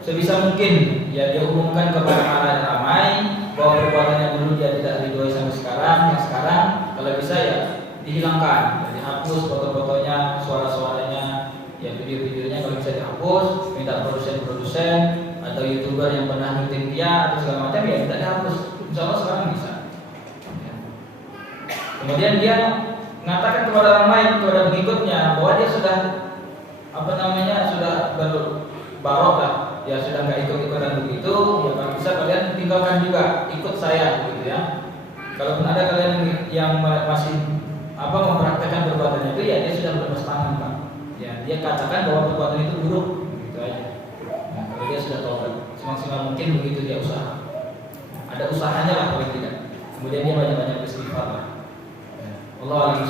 Sebisa mungkin ya dia umumkan kepada halayak ramai bahwa perbuatannya dulu dia tidak ridhoi sampai sekarang, yang sekarang kalau bisa ya dihilangkan ya, dihapus foto-fotonya, suara-suaranya ya, video-videonya kalau bisa dihapus, minta produsen-produsen atau YouTuber yang pernah ngikutin dia atau segala macam ya minta dihapus. Insya Allah sekarang bisa ya. Kemudian dia mengatakan kepada orang lain, kepada pengikutnya bahwa dia sudah sudah berbarok lah ya, sudah nggak ikut-ikutan begitu ya, kalau bisa kalian tinggalkan juga, ikut saya begitu ya. Kalaupun ada kalian yang masih mempraktekkan perbuatannya itu ya dia sudah berlepas tangan Pak ya, dia katakan bahwa perbuatan itu buruk gitu aja. Nah, kalau dia sudah tobat semaksimal mungkin begitu dia usaha, ada usahanya lah paling tidak. Kemudian dia banyak-banyak beristighfar lah ya. Allah alam